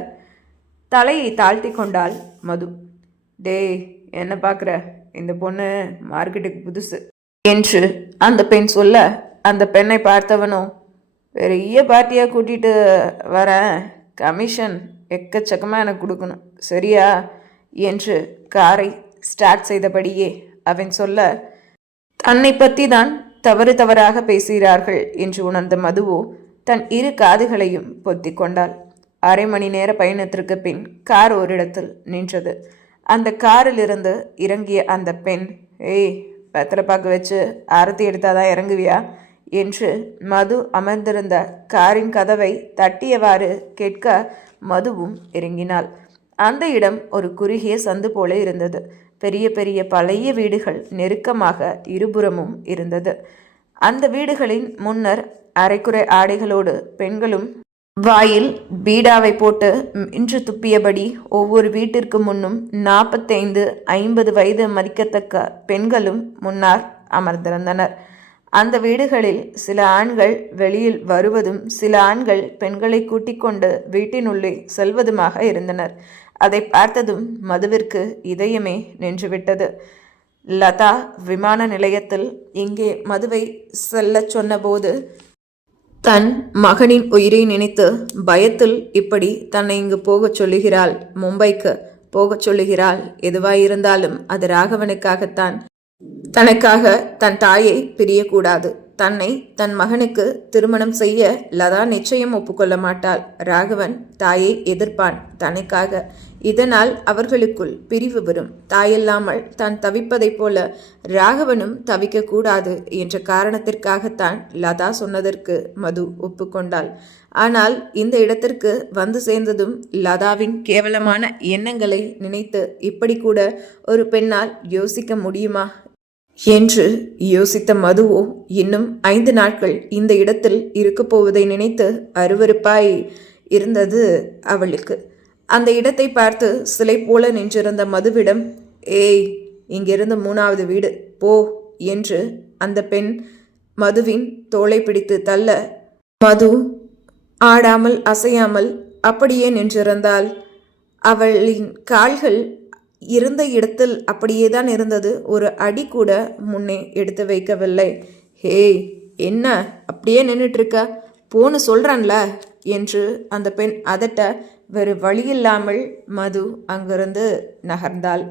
தலையை தாழ்த்தி கொண்டாள் மது. டே, என்ன பார்க்குற, இந்த பொண்ணு மார்க்கெட்டுக்கு புதுசு என்று அந்த பெண் சொல்ல, அந்த பெண்ணை பார்த்தவனோ, பெரிய பார்ட்டியாக கூட்டிகிட்டு வரேன், கமிஷன் எக்கச்சக்கமாக எனக்கு கொடுக்கணும் சரியா என்று காரை ஸ்டார்ட் செய்தபடியே அவன் சொல்ல, தன்னை பற்றி தான் தவறாக பேசுகிறார்கள் என்று உணர்ந்த மதுவோ தன் 2 காதுகளையும் பொத்தி கொண்டாள். 1/2 மணி நேர பயணத்திற்கு பின் கார் ஓரிடத்தில் நின்றது. அந்த காரிலிருந்து இறங்கிய அந்த பெண், ஏய் வெத்தலை பாக்கு வச்சு ஆரத்தி எடுத்தாதான் இறங்குவியா என்று மது அமர்ந்திருந்த காரின் கதவை தட்டியவாறு கேட்க மதுவும் இறங்கினாள். அந்த இடம் ஒரு குறுகிய சந்து போல இருந்தது. பெரிய பெரிய பழைய வீடுகள் நெருக்கமாக இருபுறமும் இருந்தது. அந்த வீடுகளின் முன்னர் அரைக்குறை ஆடைகளோடு பெண்களும் வாயில் பீடாவை போட்டு இன்று துப்பியபடி ஒவ்வொரு வீட்டிற்கு முன்னும் 45-50 வயது மதிக்கத்தக்க பெண்களும் முன்னால் அமர்ந்திருந்தனர். அந்த வீடுகளில் சில ஆண்கள் வெளியில் வருவதும் சில ஆண்கள் பெண்களை கூட்டிக் கொண்டு வீட்டினுள்ளே செல்வதுமாக இருந்தனர். அதை பார்த்ததும் மதுவிற்கு இதயமே நின்றுவிட்டது. லதா விமான நிலையத்தில் இங்கே மதுவை செல்லச் சொன்னபோது தன் மகனின் உயிரை நினைத்து பயத்தில் இப்படி தன்னை இங்கு போகச் சொல்லுகிறாள், மும்பைக்கு போகச் சொல்லுகிறாள். எதுவாயிருந்தாலும் அது ராகவனுக்காகத்தான். தனக்காக தன் தாயை பிரியக்கூடாது. தன்னை தன் மகனுக்கு திருமணம் செய்ய லதா நிச்சயம் ஒப்புக்கொள்ள மாட்டாள். ராகவன் தாயை எதிர்ப்பான் தனக்காக. இதனால் அவர்களுக்குள் பிரிவு வரும். தாயில்லாமல் தான் தவிப்பதைப் போல ராகவனும் தவிக்கக்கூடாது என்ற காரணத்திற்காகத்தான் லதா சொன்னதற்கு மது ஒப்புக்கொண்டாள். ஆனால் இந்த இடத்திற்கு வந்து சேர்ந்ததும் லதாவின் கேவலமான எண்ணங்களை நினைத்து இப்படி கூட ஒரு பெண்ணால் யோசிக்க முடியுமா என்று யோசித்த மதுவோ இன்னும் 5 நாட்கள் இந்த இடத்தில் இருக்கப் போவதை நினைத்து அருவருப்பாய் இருந்தது அவளுக்கு. அந்த இடத்தை பார்த்து சிலை போல நின்றிருந்த மதுவிடம், ஏய், இங்கிருந்து 3வது வீடு போ என்று அந்த பெண் மதுவின் தோளை பிடித்து தள்ள மது ஆடாமல் அசையாமல் அப்படியே நின்றிருந்தாள். அவளின் கால்கள் இருந்த இடத்தில் அப்படியேதான் இருந்தது. ஒரு அடி கூட முன்னே எடுத்து வைக்கவில்லை. ஹேய், என்ன அப்படியே நின்றுட்டுருக்க, போன்னு சொல்கிறேன்ல என்று அந்த பெண் அதட்ட வேறு வழியில்லாமல் மது அங்கிருந்து நகர்ந்தாள்.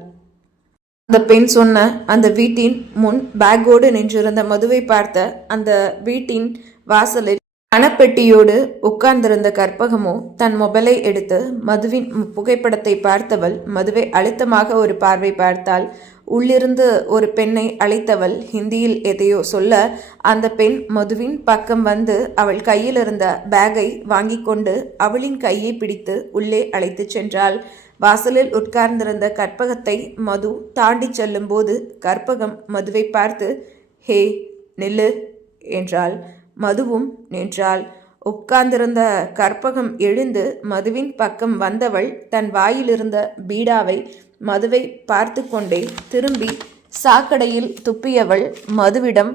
அந்த பெண் சொன்ன அந்த வீட்டின் முன் பேக்கோடு நின்றிருந்த மதுவை பார்த்த அந்த வீட்டின் வாசலில் பணப்பெட்டியோடு உட்கார்ந்திருந்த கற்பகமோ தன் மொபைலை எடுத்து மதுவின் புகைப்படத்தை பார்த்தவள் மதுவை அழுத்தமாக ஒரு பார்வை பார்த்தாள். உள்ளிருந்து ஒரு பெண்ணை அழைத்தவள் ஹிந்தியில் எதையோ சொல்ல அந்த பெண் மதுவின் பக்கம் வந்து அவள் கையில் இருந்த பேக்கை வாங்கி கொண்டு அவளின் கையை பிடித்து உள்ளே அழைத்து சென்றாள். வாசலில் உட்கார்ந்திருந்த கற்பகத்தை மது தாண்டி செல்லும் போது கற்பகம் மதுவை பார்த்து, ஹே நில்லு என்றாள். மதுவும் நின்றாள். உட்கார்ந்திருந்த கற்பகம் எழுந்து மதுவின் பக்கம் வந்தவள் தன் வாயிலிருந்த பீடாவை மதுவை பார்த்து கொண்டே திரும்பி சாக்கடையில் துப்பியவள் மதுவிடம்,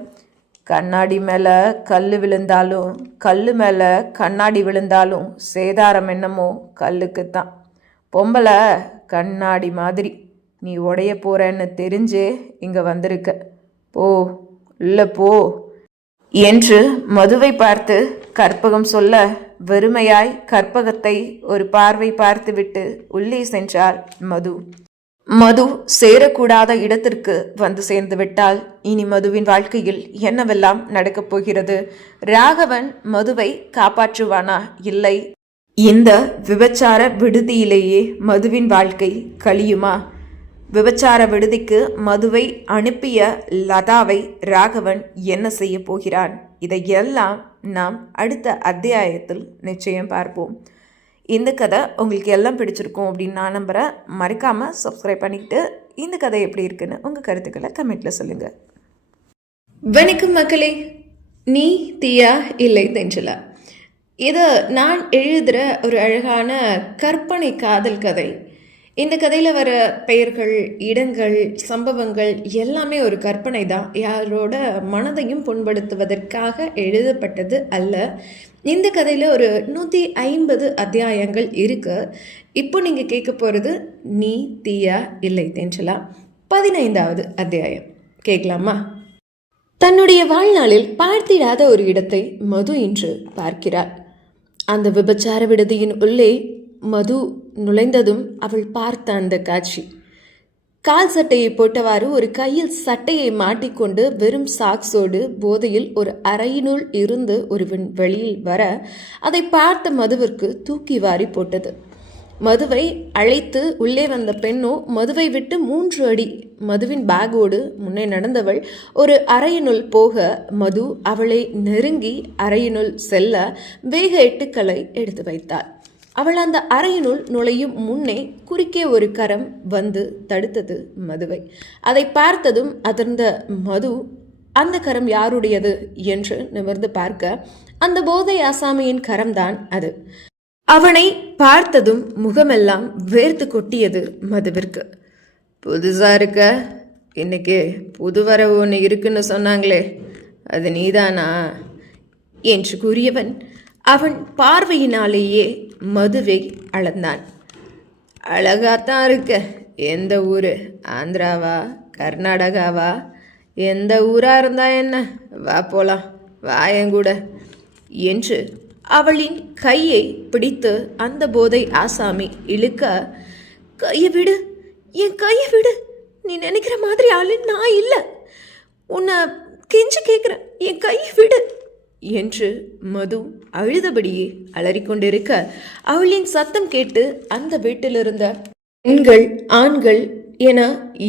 கண்ணாடி மேலே கல் விழுந்தாலும் கல் மேலே கண்ணாடி விழுந்தாலும் சேதாரம் என்னமோ கல்லுக்குத்தான். பொம்பளை கண்ணாடி மாதிரி, நீ உடைய போறன்னு தெரிஞ்சே இங்கே வந்திருக்க, போ இல்லை போ என்று மதுவை பார்த்து கற்பகம் சொல்ல வெறுமையாய் கற்பகத்தை ஒரு பார்வை பார்த்துவிட்டு உள்ளே சென்றாள் மது. மது சேரக்கூடாத இடத்திற்கு வந்து சேர்ந்து விட்டாள். இனி மதுவின் வாழ்க்கையில் என்னவெல்லாம் நடக்கப் போகிறது? ராகவன் மதுவை காப்பாற்றுவானா? இல்லை, இந்த விபச்சார விடுதியிலேயே மதுவின் வாழ்க்கை கழியுமா? விபச்சார விடுதிக்கு மதுவை அனுப்பிய லதாவை ராகவன் என்ன செய்ய போகிறான்? இதையெல்லாம் நாம் அடுத்த அத்தியாயத்தில் நிச்சயம் பார்ப்போம். இந்த கதை உங்களுக்கு எல்லாம் பிடிச்சிருக்கும் அப்படின்னு நான் நம்புகிறேன். மறக்காமல் சப்ஸ்கிரைப் பண்ணிக்கிட்டு இந்த கதை எப்படி இருக்குன்னு உங்கள் கருத்துக்களை கமெண்ட்டில் சொல்லுங்கள். வணக்கம் மக்களே, நீ தீயா இல்லை தென்றலா. இது நான் எழுதுகிற ஒரு அழகான கற்பனை காதல் கதை. இந்த கதையில் வர பெயர்கள், இடங்கள், சம்பவங்கள் எல்லாமே ஒரு கற்பனை தான். யாரோட மனதையும் புண்படுத்துவதற்காக எழுதப்பட்டது அல்ல. இந்த கதையில் ஒரு 150 அத்தியாயங்கள் இருக்குது. இப்போ நீங்கள் கேட்க போகிறது நீ தீயா இல்லை தென்றலா 15வது அத்தியாயம். கேட்கலாமா? தன்னுடைய வாழ்நாளில் பார்த்திடாத ஒரு இடத்தை மது இன்று பார்க்கிறாள். அந்த விபச்சார விடுதியின் உள்ளே மது நுழைந்ததும் அவள் பார்த்த அந்த காட்சி, கால் சட்டையை போட்டவாறு ஒரு கையில் சட்டையை மாட்டிக்கொண்டு வெறும் சாக்ஸோடு போதையில் ஒரு அறையினுள் இருந்து ஒருவன் வெளியில் வர அதை பார்த்த மதுவிற்கு தூக்கி வாரி போட்டது. மதுவை அழைத்து உள்ளே வந்த பெண்ணோ மதுவை விட்டு 3 அடி மதுவின் பேக்கோடு முன்னே நடந்தவள் ஒரு அறையினுள் போக மது அவளை நெருங்கி அறையினுள் செல்ல வேக எட்டுக்களை எடுத்து வைத்தாள். அவள் அந்த அறையினுள் நுழையும் முன்னே குறுக்கே ஒரு கரம் வந்து தடுத்தது மதுவை. அதை பார்த்ததும் அதிர்ந்த மது அந்த கரம் யாருடையது என்று நிமிர்ந்து பார்க்க அந்த போதை ஆசாமியின் கரம்தான் அது. அவனை பார்த்ததும் முகமெல்லாம் வேர்த்து கொட்டியது மதுவிற்கு. புதுசா இருக்க, இன்னைக்கு புது வரவு ஒன்று இருக்குன்னு சொன்னாங்களே, அது நீதானா என்று கூறியவன் அவன் பார்வையினாலேயே மதுவை அளந்தான். அழகாத்தான் இருக்க. எந்த ஊர்? ஆந்திராவா, கர்நாடகாவா? எந்த ஊராக இருந்தா என்ன, வா போலாம், வாயங்கூட என்று அவளின் கையை பிடித்து அந்த போதை ஆசாமி இழுக்க, கையை விடு, என் கையை விடு, நீ நினைக்கிற மாதிரி ஆளு நான் இல்லை, உன்னை கெஞ்சி கேட்குறேன், என் கையை விடு என்று மது அழுதபடியே அலறிக்கொண்டிருக்க, அவளின் சத்தம் கேட்டு அந்த வீட்டிலிருந்த பெண்கள் ஆண்கள் என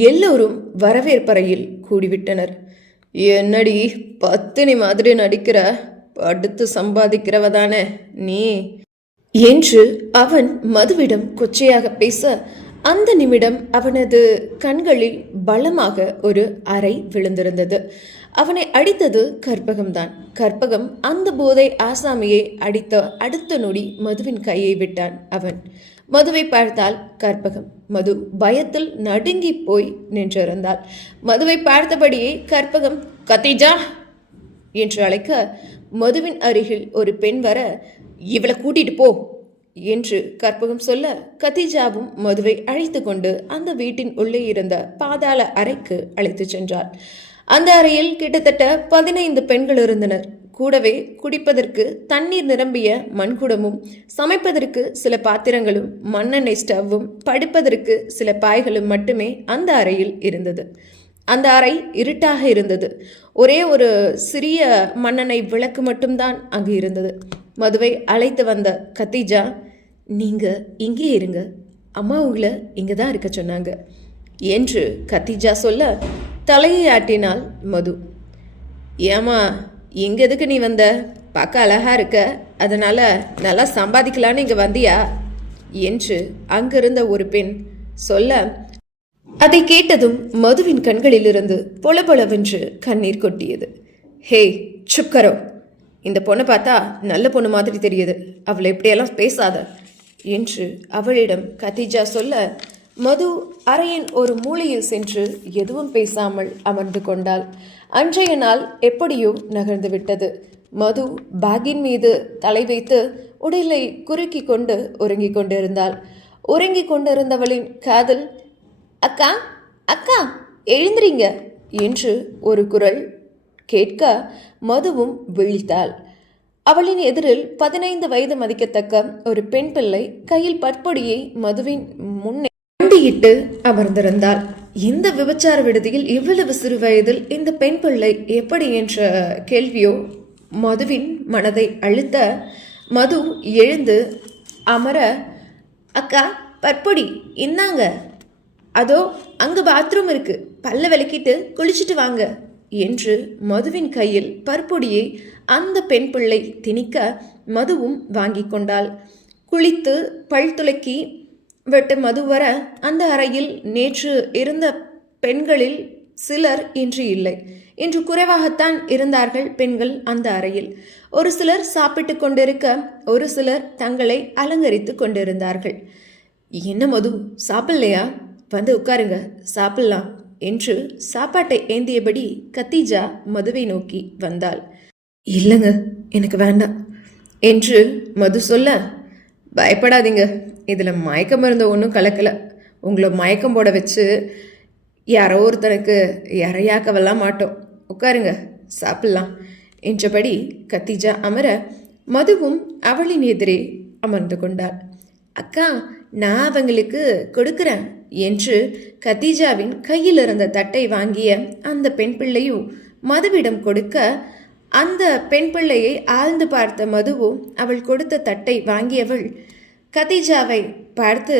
எல்லோரும் வரவேற்பறையில் கூடிவிட்டனர். என்னடி பத்தினி மாதிரி நடிக்கிற, படுத்து சம்பாதிக்கிறவதானே நீ என்று அவன் மதுவிடம் கொச்சையாக பேச, அந்த நிமிடம் அவனது கண்களில் பலமாக ஒரு அறை விழுந்திருந்தது. அவனை அடித்தது கற்பகம்தான். கற்பகம் அந்த போதை ஆசாமியை அடித்த அடுத்த நொடி மதுவின் கையை விட்டான் அவன். மதுவை பார்த்தால் கற்பகம். மது பயத்தில் நடுங்கி போய் நின்றிருந்தாள். மதுவை பார்த்தபடியே கற்பகம் கத்திஜா என்று அழைக்க, மதுவின் அருகில் ஒரு பெண் வர, இவளை கூட்டிட்டு போ என்று கற்பகம் சொல்ல, கத்திஜாவும் மதுவை அழைத்து கொண்டு அந்த வீட்டின் உள்ளே இருந்த பாதாள அறைக்கு அழைத்து சென்றாள். அந்த அறையில் கிட்டத்தட்ட 15 பெண்கள் இருந்தனர். கூடவே குடிப்பதற்கு தண்ணீர் நிரம்பிய மண்குடமும், சமைப்பதற்கு சில பாத்திரங்களும், மண்ணெண்ணெய் ஸ்டவ்வும், படுப்பதற்கு சில பாய்களும் மட்டுமே அந்த அறையில் இருந்தது. அந்த அறை இருட்டாக இருந்தது. ஒரே ஒரு சிறிய மண்ணெண்ணெய் விளக்கு மட்டும்தான் அங்கு இருந்தது. மதுவை அழைத்து வந்த கத்திஜா, நீங்க இங்கே இருங்க, அம்மா உங்களை இங்கே தான் இருக்க சொன்னாங்க என்று கத்திஜா சொல்ல, தலையை ஆட்டினாள் மது. ஏமா இங்கே எதுக்கு நீ வந்த? பார்க்க அழகா இருக்க, அதனால நல்லா சம்பாதிக்கலான்னு இங்கே வந்தியா என்று அங்கிருந்த ஒரு பெண் சொல்ல, அதை கேட்டதும் மதுவின் கண்களிலிருந்து பொலபொலவென்று கண்ணீர் கொட்டியது. ஹே சுக்கரோ, இந்த பொண்ணை பார்த்தா நல்ல பொண்ணு மாதிரி தெரியுது, அவளை இப்படியெல்லாம் பேசாத என்று அவளிடம் கத்திஜா சொல்ல, மது அறையின் ஒரு மூலையில் சென்று எதுவும் பேசாமல் அமர்ந்து கொண்டாள். அன்றைய நாள் எப்படியோ நகர்ந்து விட்டது. மது பேக்கின் மீது தலை வைத்து உடலை குறுக்கி கொண்டு உறங்கிக் கொண்டிருந்தாள். உறங்கிக் கொண்டிருந்தவளின் காதில், அக்கா அக்கா எழுந்திரீங்க என்று ஒரு குரல் கேட்க மதுவும் விழித்தாள். அவளின் எதிரில் 15 வயது மதிக்கத்தக்க ஒரு பெண் பிள்ளை கையில் பற்பொடியை மதுவின் முன்னே மண்டியிட்டு அமர்ந்திருந்தாள். இந்த விபச்சார விடுதியில் இவ்வளவு சிறு வயதில் இந்த பெண் பிள்ளை எப்படி என்ற கேள்வியோ மதுவின் மனதை அழுத்த, மது எழுந்து அமர, அக்கா பற்பொடி இன்னாங்க, அதோ அங்க பாத்ரூம் இருக்கு, பல்ல விளக்கிட்டு குளிச்சுட்டு வாங்க என்று மதுவின் கையில் பற்பொடியை அந்த பெண் பிள்ளை திணிக்க, மதுவும் வாங்கி கொண்டாள். குளித்து பல் துளக்கி விட்டு மது வர, அந்த அறையில் நேற்று இருந்த பெண்களில் சிலர் இன்று இல்லை. இன்று குறைவாகத்தான் இருந்தார்கள் பெண்கள் அந்த அறையில். ஒரு சிலர் சாப்பிட்டு கொண்டிருக்க, ஒரு சிலர் தங்களை அலங்கரித்து கொண்டிருந்தார்கள். என்ன மது, சாப்பிடலையா? வந்து உட்காருங்க, சாப்பிடலாம் என்று சாப்பாட்டை ஏந்தியபடி கத்திஜா மதுவை நோக்கி வந்தாள். இல்லைங்க, எனக்கு வேண்டாம் என்று மது சொல்ல, பயப்படாதீங்க, இதில் மயக்க மருந்து ஒன்றும் கலக்கலை, உங்களை மயக்கம் போட வச்சு யாரோ ஒருத்தனுக்கு இறையாக்கவெல்லாம் மாட்டோம், உட்காருங்க சாப்பிடலாம் என்றபடி கத்திஜா அமர, மதுவும் அவளின் எதிரே அமர்ந்து கொண்டாள். அக்கா, நான் அவங்களுக்கு கொடுக்குறேன் என்று கத்திஜாவின் கையில் இருந்த தட்டை வாங்கிய அந்த பெண் பிள்ளையும் மதுவிடம் கொடுக்க, அந்த பெண் பிள்ளையை ஆழ்ந்து பார்த்த மதுவும் அவள் கொடுத்த தட்டை வாங்கியவள் கத்திஜாவை பார்த்து,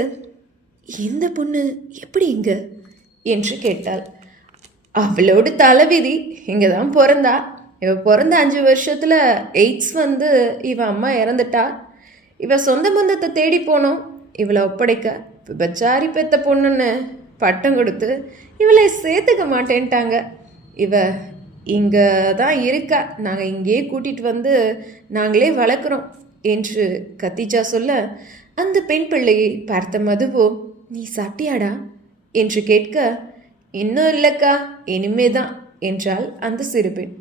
இந்த பொண்ணு எப்படி இங்க என்று கேட்டாள். அவளோட தலைவிதி, இங்கே தான் பிறந்தா. இவ பிறந்த 5 வருஷத்தில் எய்ட்ஸ் வந்து இவ அம்மா இறந்துட்டா. இவ சொந்த பந்தத்தை தேடி போனோம், இவளை ஒப்படைக்க விபச்சாரி பெத்த பொண்ணுன்னு பட்டம் கொடுத்து இவளை சேர்த்துக்க மாட்டேன்ட்டாங்க. இவ இங்கே தான் இருக்கா, நாங்கள் இங்கேயே கூட்டிகிட்டு வந்து நாங்களே வளர்க்குறோம் என்று கத்திஜா சொல்ல, அந்த பெண் பிள்ளையை பார்த்த மதுவோ, நீ சாப்பிட்டியாடா என்று கேட்க, இன்னும் இல்லைக்கா, இனிமே தான் என்றாள் அந்த சிறு பெண்.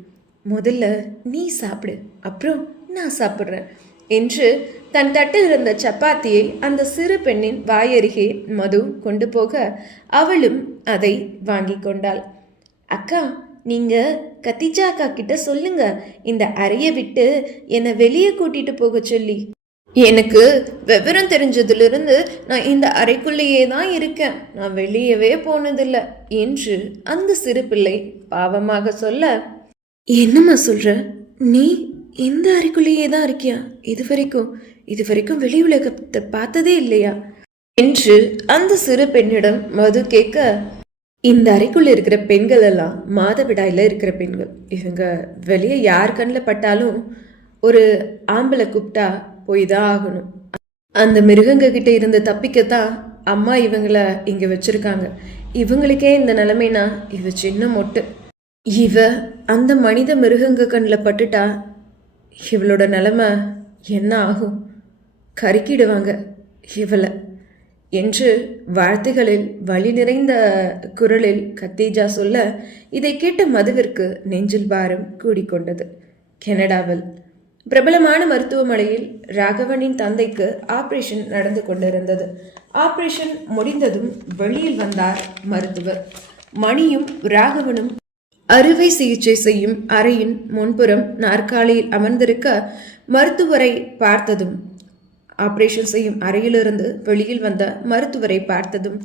முதல்ல நீ சாப்பிடு, அப்புறம் நான் சாப்பிட்றேன் என்று தன் தட்டில் இருந்த சப்பாத்தியை அந்த சிறு பெண்ணின் வாயருகே மது கொண்டு போக அவளும் அதை வாங்கி கொண்டாள். அக்கா, நீங்க கத்திஜா அக்கா கிட்ட சொல்லுங்க, இந்த அறையை விட்டு என்னை வெளியே கூட்டிட்டு போக சொல்லி. எனக்கு விவரம் தெரிஞ்சதிலிருந்து நான் இந்த அறைக்குள்ளேயே தான் இருக்கேன், நான் வெளியவே போனதில்லை என்று அந்த சிறு பிள்ளை பாவமாக சொல்ல, என்னம்மா சொல்ற, நீ இந்த அறைக்குள்ளேயே தான் இருக்கியா? இது வரைக்கும் வெளி உலகத்தை பார்த்ததே இல்லையா என்று அந்த சிறு பெண்ணிடம் மது கேட்க, இந்த அறைக்குள்ள இருக்கிற பெண்கள் எல்லாம் மாதவிடாயில இருக்கிற பெண்கள். இவங்க வெளியே யார் கண்ணில் பட்டாலும் ஒரு ஆம்பளை கூப்பிட்டா போய் தான் ஆகணும். அந்த மிருகங்க கிட்ட இருந்து தப்பிக்கத்தான் அம்மா இவங்கள இங்க வச்சிருக்காங்க. இவங்களுக்கே இந்த நிலைமைனா இவ சின்ன மொட்டு. இவ அந்த மனித மிருகங்க கண்ணில் பட்டுட்டா இவளோட நிலைமை என்ன ஆகும்? கருக்கிடுவாங்க இவளை என்று வார்த்தைகளில் வழி நிறைந்த குரலில் கத்தீஜா சொல்ல, இதை கேட்ட மதுவிற்கு நெஞ்சில் பாரம் கூடிக்கொண்டது. கனடாவில் பிரபலமான மருத்துவமனையில் ராகவனின் தந்தைக்கு ஆபரேஷன் நடந்து கொண்டிருந்தது. ஆபரேஷன் முடிந்ததும் வெளியில் வந்தார் மருத்துவர். மணியும் ராகவனும் அறுவை சிகிச்சை செய்யும் அறையின் முன்புறம் நாற்காலியில் அமர்ந்திருக்க, மருத்துவரை பார்த்ததும், ஆபரேஷன் செய்யும் அறையிலிருந்து வெளியில் வந்த மருத்துவரை பார்த்ததும்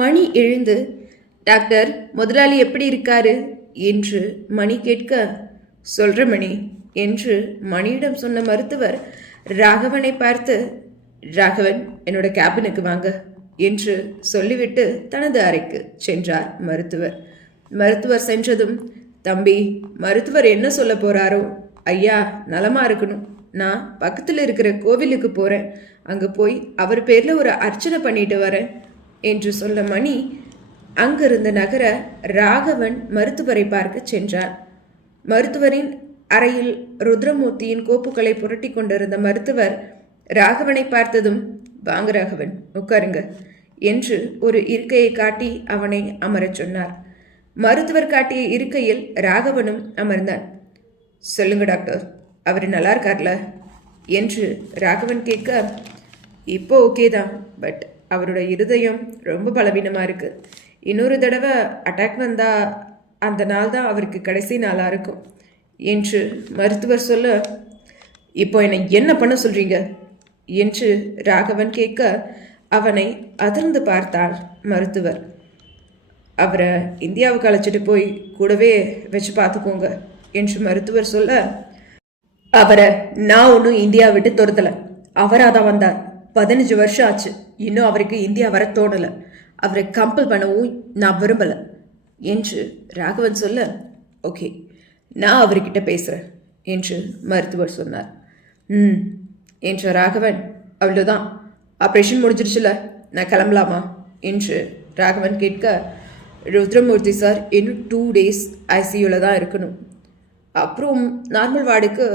மணி எழுந்து, டாக்டர், முதலாளி எப்படி இருக்காரு என்று மணி கேட்க, சொல்ற மணி என்று மணியிடம் சொன்ன மருத்துவர் ராகவனை பார்த்து, ராகவன், என்னோட கேபினுக்கு வாங்க என்று சொல்லிவிட்டு தனது அறைக்கு சென்றார் மருத்துவர். மருத்துவர் சென்றதும், தம்பி, மருத்துவர் என்ன சொல்ல போறாரோ? ஐயா நலமா இருக்கணும், நான் பக்கத்தில் இருக்கிற கோவிலுக்கு போறேன், அங்கே போய் அவர் பேர்ல ஒரு அர்ச்சனை பண்ணிட்டு வரேன் என்று சொல்ல மணி அங்கிருந்து நகர ராகவன் மருத்துவரை பார்க்க சென்றார். மருத்துவரின் அறையில் ருத்ரமூர்த்தியின் கோப்புகளை புரட்டி கொண்டிருந்த மருத்துவர் ராகவனை பார்த்ததும், வாங்க ராகவன், உட்காருங்க என்று ஒரு இருக்கையை காட்டி அவனை அமரச் சொன்னார். மருத்துவர் காட்டிய இருக்கையில் ராகவனும் அமர்ந்தான். சொல்லுங்க டாக்டர், அவர் நல்லா இருக்கார்ல என்று ராகவன் கேட்க, இப்போ ஓகே தான், பட் அவரோட இருதயம் ரொம்ப பலவீனமாக இருக்கு. இன்னொரு தடவை அட்டாக் வந்தா அந்த நாள் தான் அவருக்கு கடைசி நாளாக இருக்கும் என்று மருத்துவர் சொல்ல, இப்போ என்னை என்ன பண்ண சொல்றீங்க என்று ராகவன் கேட்க, அவனை அதிர்ந்து பார்த்தார் மருத்துவர். அவரை இந்தியாவுக்கு அழைச்சிட்டு போய் கூடவே வச்சு பார்த்துக்கோங்க என்று மருத்துவர் சொல்ல, அவரை நான் ஒன்றும் இந்தியா விட்டு துரத்தலை, அவராக தான் வந்தார். 15 வருஷம் ஆச்சு, இன்னும் அவருக்கு இந்தியா வர தோணலை. அவரை கம்பல் பண்ணவும் நான் விரும்பலை என்று ராகவன் சொல்ல, ஓகே, நான் அவர்கிட்ட பேசுகிறேன் என்று மருத்துவர் சொன்னார். என்ற ராகவன், அவ்வளோதான், ஆப்ரேஷன் முடிஞ்சிருச்சுல, நான் கிளம்பலாமா என்று ராகவன் கேட்க, ருத்ரமூர்த்தி சார் இன்னும் 2 days ஐசியூவில் தான் இருக்கணும், அப்புறம் நார்மல் வார்டுக்கு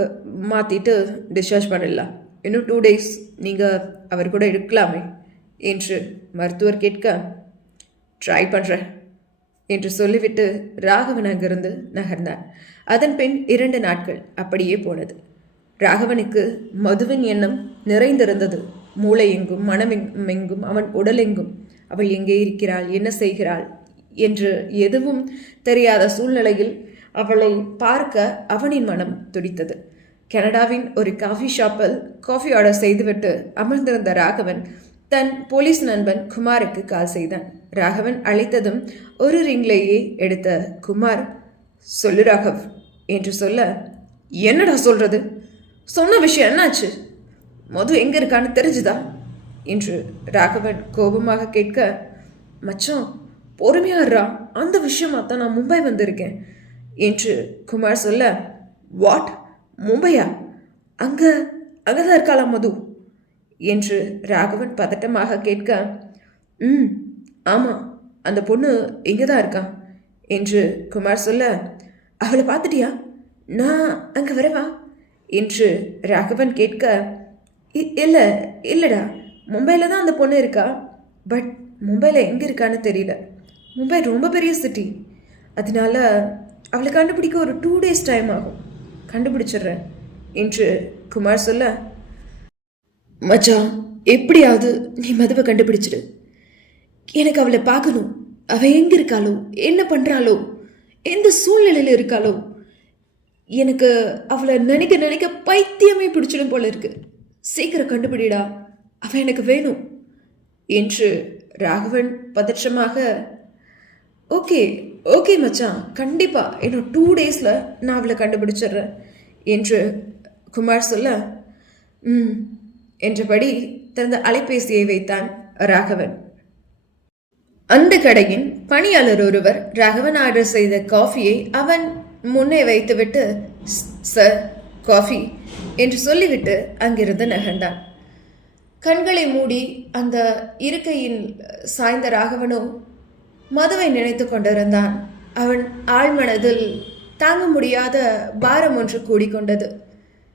மாற்றிட்டு டிஸ்சார்ஜ் பண்ணிடலாம். இன்னும் 2 days நீங்கள் அவர் கூட இருக்கலாமே என்று மருத்துவர் கேட்க, ட்ரை பண்ணுறேன் என்று சொல்லிவிட்டு ராகவன் அங்கிருந்து நகர்ந்தார். அதன் பின் 2 நாட்கள் அப்படியே போனது. ராகவனுக்கு மதுவின் எண்ணம் நிறைந்திருந்தது. மூளை எங்கும், மனமெங்கும், அவன் உடலெங்கும் அவள் எங்கே இருக்கிறாள், என்ன செய்கிறாள் என்று எதுவும் தெரியாத சூழ்நிலையில் அவளை பார்க்க அவனின் மனம் துடித்தது. கனடாவின் ஒரு காஃபி ஷாப்பில் காஃபி ஆர்டர் செய்துவிட்டு அமர்ந்திருந்த ராகவன் தன் போலீஸ் நண்பன் குமாருக்கு கால் செய்தான். ராகவன் அழைத்ததும் ஒரு ரிங்லேயே எடுத்த குமார், சொல்லு ராகவ் என்று சொல்ல, என்னடா சொல்றது, சொன்ன விஷயம் என்னாச்சு, மது எங்க இருக்கான்னு தெரிஞ்சுதா என்று ராகவன் கோபமாக கேட்க, மச்சான் பொறுமையாடுறா, அந்த விஷயமா தான் நான் மும்பை வந்திருக்கேன் என்று குமார் சொல்ல, வாட், மும்பையா, அங்கதான் இருக்காளா மது என்று ராகவன் பதட்டமாக கேட்க, ஆமாம், அந்த பொண்ணு இங்கே தான் இருக்கா என்று குமார் சொல்ல, அவளை பார்த்துட்டியா? நான் அங்கே வரவா என்று ராகவன் கேட்க, இல்லை இல்லைடா, மும்பையில் தான் அந்த பொண்ணு இருக்கா. பட் மும்பையில் எங்கே இருக்கான்னு தெரியல. மும்பை ரொம்ப பெரிய சிட்டி, அதனால அவளை கண்டுபிடிக்க ஒரு 2 days டைம் ஆகும். கண்டுபிடிச்சிடுறேன் என்று குமார் சொல்ல, மச்சான் எப்படியாவது நீ மதுவை கண்டுபிடிச்சிடு. எனக்கு அவளை பார்க்கணும். அவள் எங்கே இருக்காளோ, என்ன பண்ணுறாளோ, எந்த சூழ்நிலையில் இருக்காளோ, எனக்கு அவளை நினைக்க நினைக்க பைத்தியமே பிடிச்சிடும் போல இருக்கு. சீக்கிரம் கண்டுபிடிடா, அவள் எனக்கு வேணும் என்று ராகவன் பதற்றமாக, ஓகே ஓகே மச்சான், கண்டிப்பாக இன்னும் 2 daysல நான் அவளை கண்டுபிடிச்சிடுறேன் என்று குமார் சொல்ல, என்றபடி தனது அலைபேசியை வைத்தான் ராகவன். அந்த கடையின் பணியாளர் ஒருவர் ராகவன் ஆர்டர் செய்த காஃபியை அவன் முன்னே வைத்துவிட்டு, சார் காஃபி என்று சொல்லிவிட்டு அங்கிருந்து நகர்ந்தான். கண்களை மூடி அந்த இருக்கையின் சாய்ந்த ராகவனோ மதுவை நினைத்து கொண்டிருந்தான். அவன் ஆழ்மனதில் தாங்க முடியாத பாரம் ஒன்று கூடிக்கொண்டது.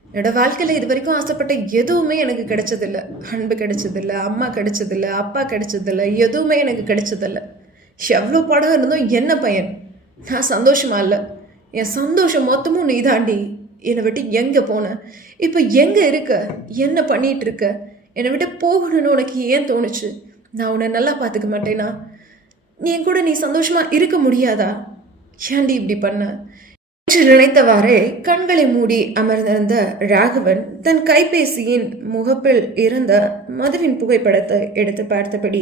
என்னோட வாழ்க்கையில் இது வரைக்கும் ஆசைப்பட்ட எதுவுமே எனக்கு கிடைச்சதில்லை. அன்பு கிடைச்சதில்லை, அம்மா கிடைச்சதில்லை, அப்பா கிடைச்சதில்லை, எதுவுமே எனக்கு கிடைச்சதில்லை. எவ்வளோ படம் இருந்தும் என்ன பயன்? நான் சந்தோஷமா இல்லை. என் சந்தோஷம் மொத்தமும் நீ தாண்டி. என்னை விட்டு எங்கே போன? இப்போ எங்கே இருக்க? என்ன பண்ணிட்டு இருக்க? என்னை விட்டு போகணும்னு உனக்கு ஏன் தோணுச்சு? நான் உன்னை நல்லா பார்த்துக்க மாட்டேனா? நீ என் கூட நீ சந்தோஷமா இருக்க முடியாதா? ஏன்டி இப்படி பண்ண என்று நினைத்தவாறே கண்களை மூடி அமர்ந்திருந்த ராகவன் தன் கைபேசியின் முகப்பில் இருந்த மதுவின் புகைப்படத்தை எடுத்து பார்த்தபடி,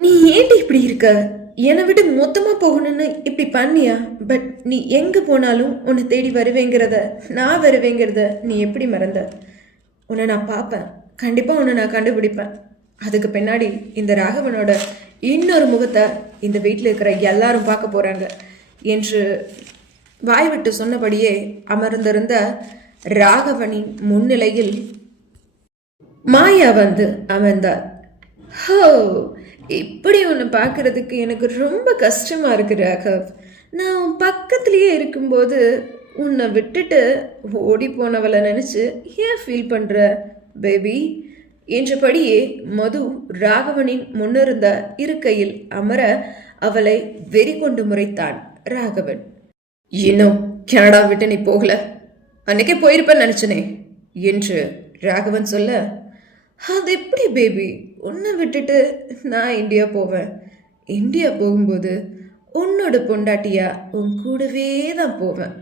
நீ ஏன்டி இப்படி இருக்க? என்னை விட்டு மொத்தமா போகணும்னு இப்படி பண்ணியா? பட் நீ எங்க போனாலும் உன்னை தேடி வருவேங்கிறத, நான் வருவேங்கிறத நீ எப்படி மறந்த? உன்னை நான் பார்ப்பேன், கண்டிப்பா உன்னை நான் கண்டுபிடிப்பேன். அதுக்கு பின்னாடி இந்த ராகவனோட இன்னொரு முகத்தை இந்த வீட்டில் இருக்கிற எல்லாரும் பார்க்க போறாங்க என்று வாய்விட்டு சொன்னபடியே அமர்ந்திருந்த ராகவனின் முன்னிலையில் மாயா வந்து அமர்ந்தார். ஹோ, இப்படி ஒன்று பார்க்கறதுக்கு எனக்கு ரொம்ப கஷ்டமா இருக்கு ராகவ். நான் உன் பக்கத்துலேயே இருக்கும்போது உன்னை விட்டுட்டு ஓடி போனவளை நினச்சி ஏன் ஃபீல் பண்ணுற பேபி என்றபடியே மது ராகவனின் முன்னிருந்த இருக்கையில் அமர அவளை வெறி கொண்டு முறைத்தான் ராகவன். இன்னும் கனடா விட்டு நீ போகல, அன்னைக்கே போயிருப்பேன்னு நினைச்சனே என்று ராகவன் சொல்ல, அது எப்படி பேபி, உன்னை விட்டுட்டு நான் இந்தியா போவேன். இந்தியா போகும்போது உன்னோட பொண்டாட்டியா உன் கூடவே தான் போவேன்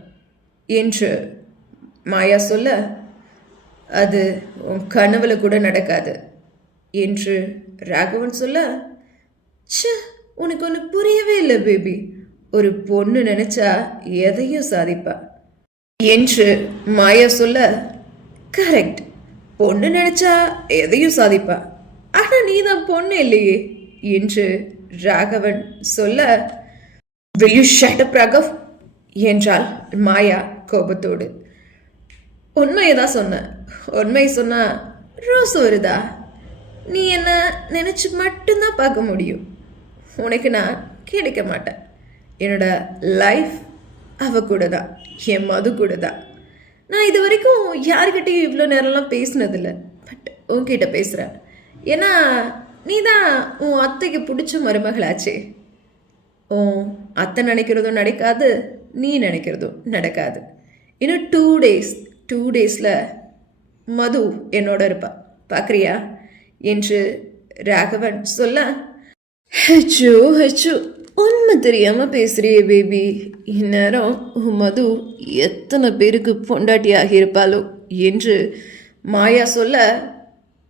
என்று மாயா சொல்ல, அது உன் கனவுல கூட நடக்காது என்று ராகவன் சொல்ல, உனக்கு ஒன்று புரியவே இல்லை பேபி. ஒரு பொண்ணு நினைச்சா எதையும் சாதிப்பா என்று மாயா சொல்ல, கரெக்ட், பொண்ணு நினைச்சா எதையும் சாதிப்பா, ஆனா நீ தான் பொண்ணு இல்லையே என்று ராகவன் சொல்ல, will you shut up Raghav என்றாள் மாயா கோபத்தோடு. உண்மையதான் சொன்ன, உண்மை சொன்னா ரோஸ் வருதா? நீ என்ன நினைச்சு மட்டும்தான் பார்க்க முடியும். உனக்கு நான் கிடைக்க மாட்டேன். என்னோட லைஃப் அவ கூட தான், என் மது கூட தான். நான் இது வரைக்கும் யாருக்கிட்டையும் இவ்வளோ நேரம்லாம் பேசினதில்லை. பட் உன்கிட்ட பேசுகிறேன். ஏன்னா நீ தான் உன் அத்தைக்கு பிடிச்ச மருமகளாச்சே. உன் அத்தை நினைக்கிறதும் நடக்காது, நீ நினைக்கிறதும் நடக்காது. இன்னும் 2 daysல மது என்னோட இருப்பா, பார்க்குறியா என்று ராகவன் சொல்ல, ஹெச்சோ ஹெச்சோ, உண்மை தெரியாமல் பேசுகிறியே பேபி. இந்நேரம் மது எத்தனை பேருக்கு பொண்டாட்டி ஆகியிருப்பாளோ என்று மாயா சொல்ல,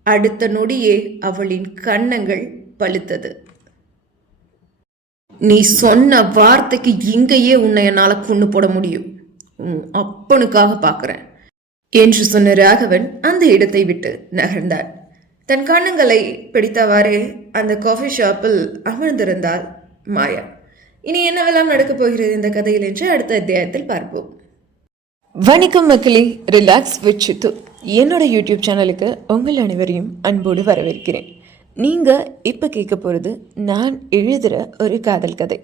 அடுத்த நொடியே அவளின் கன்னங்கள் பழுத்தது. நீ சொன்ன வார்த்தைக்கு இங்கேயே உன்னை என்னால் கொண்டு போட முடியும். அப்பனுக்காக பார்க்குறேன் என்று சொன்ன ராகவன் அந்த இடத்தை விட்டு நகர்ந்தார். தன் கண்ணங்களை பிடித்தவாறே அந்த காஃபி ஷாப்பில் அமர்ந்திருந்தாள் மாயா. இனி என்னவெல்லாம் நடக்கப் போகிறது இந்த கதையில் என்று அடுத்த அத்தியாயத்தில் பார்ப்போம். வணக்கம் மக்களே, ரிலாக்ஸ் வித் சித்து என்னோட யூடியூப் சேனலுக்கு உங்கள் அனைவரையும் அன்போடு வரவேற்கிறேன். நீங்கள் இப்போ கேட்க போகிறது நான் எழுதுகிற ஒரு காதல் கதை.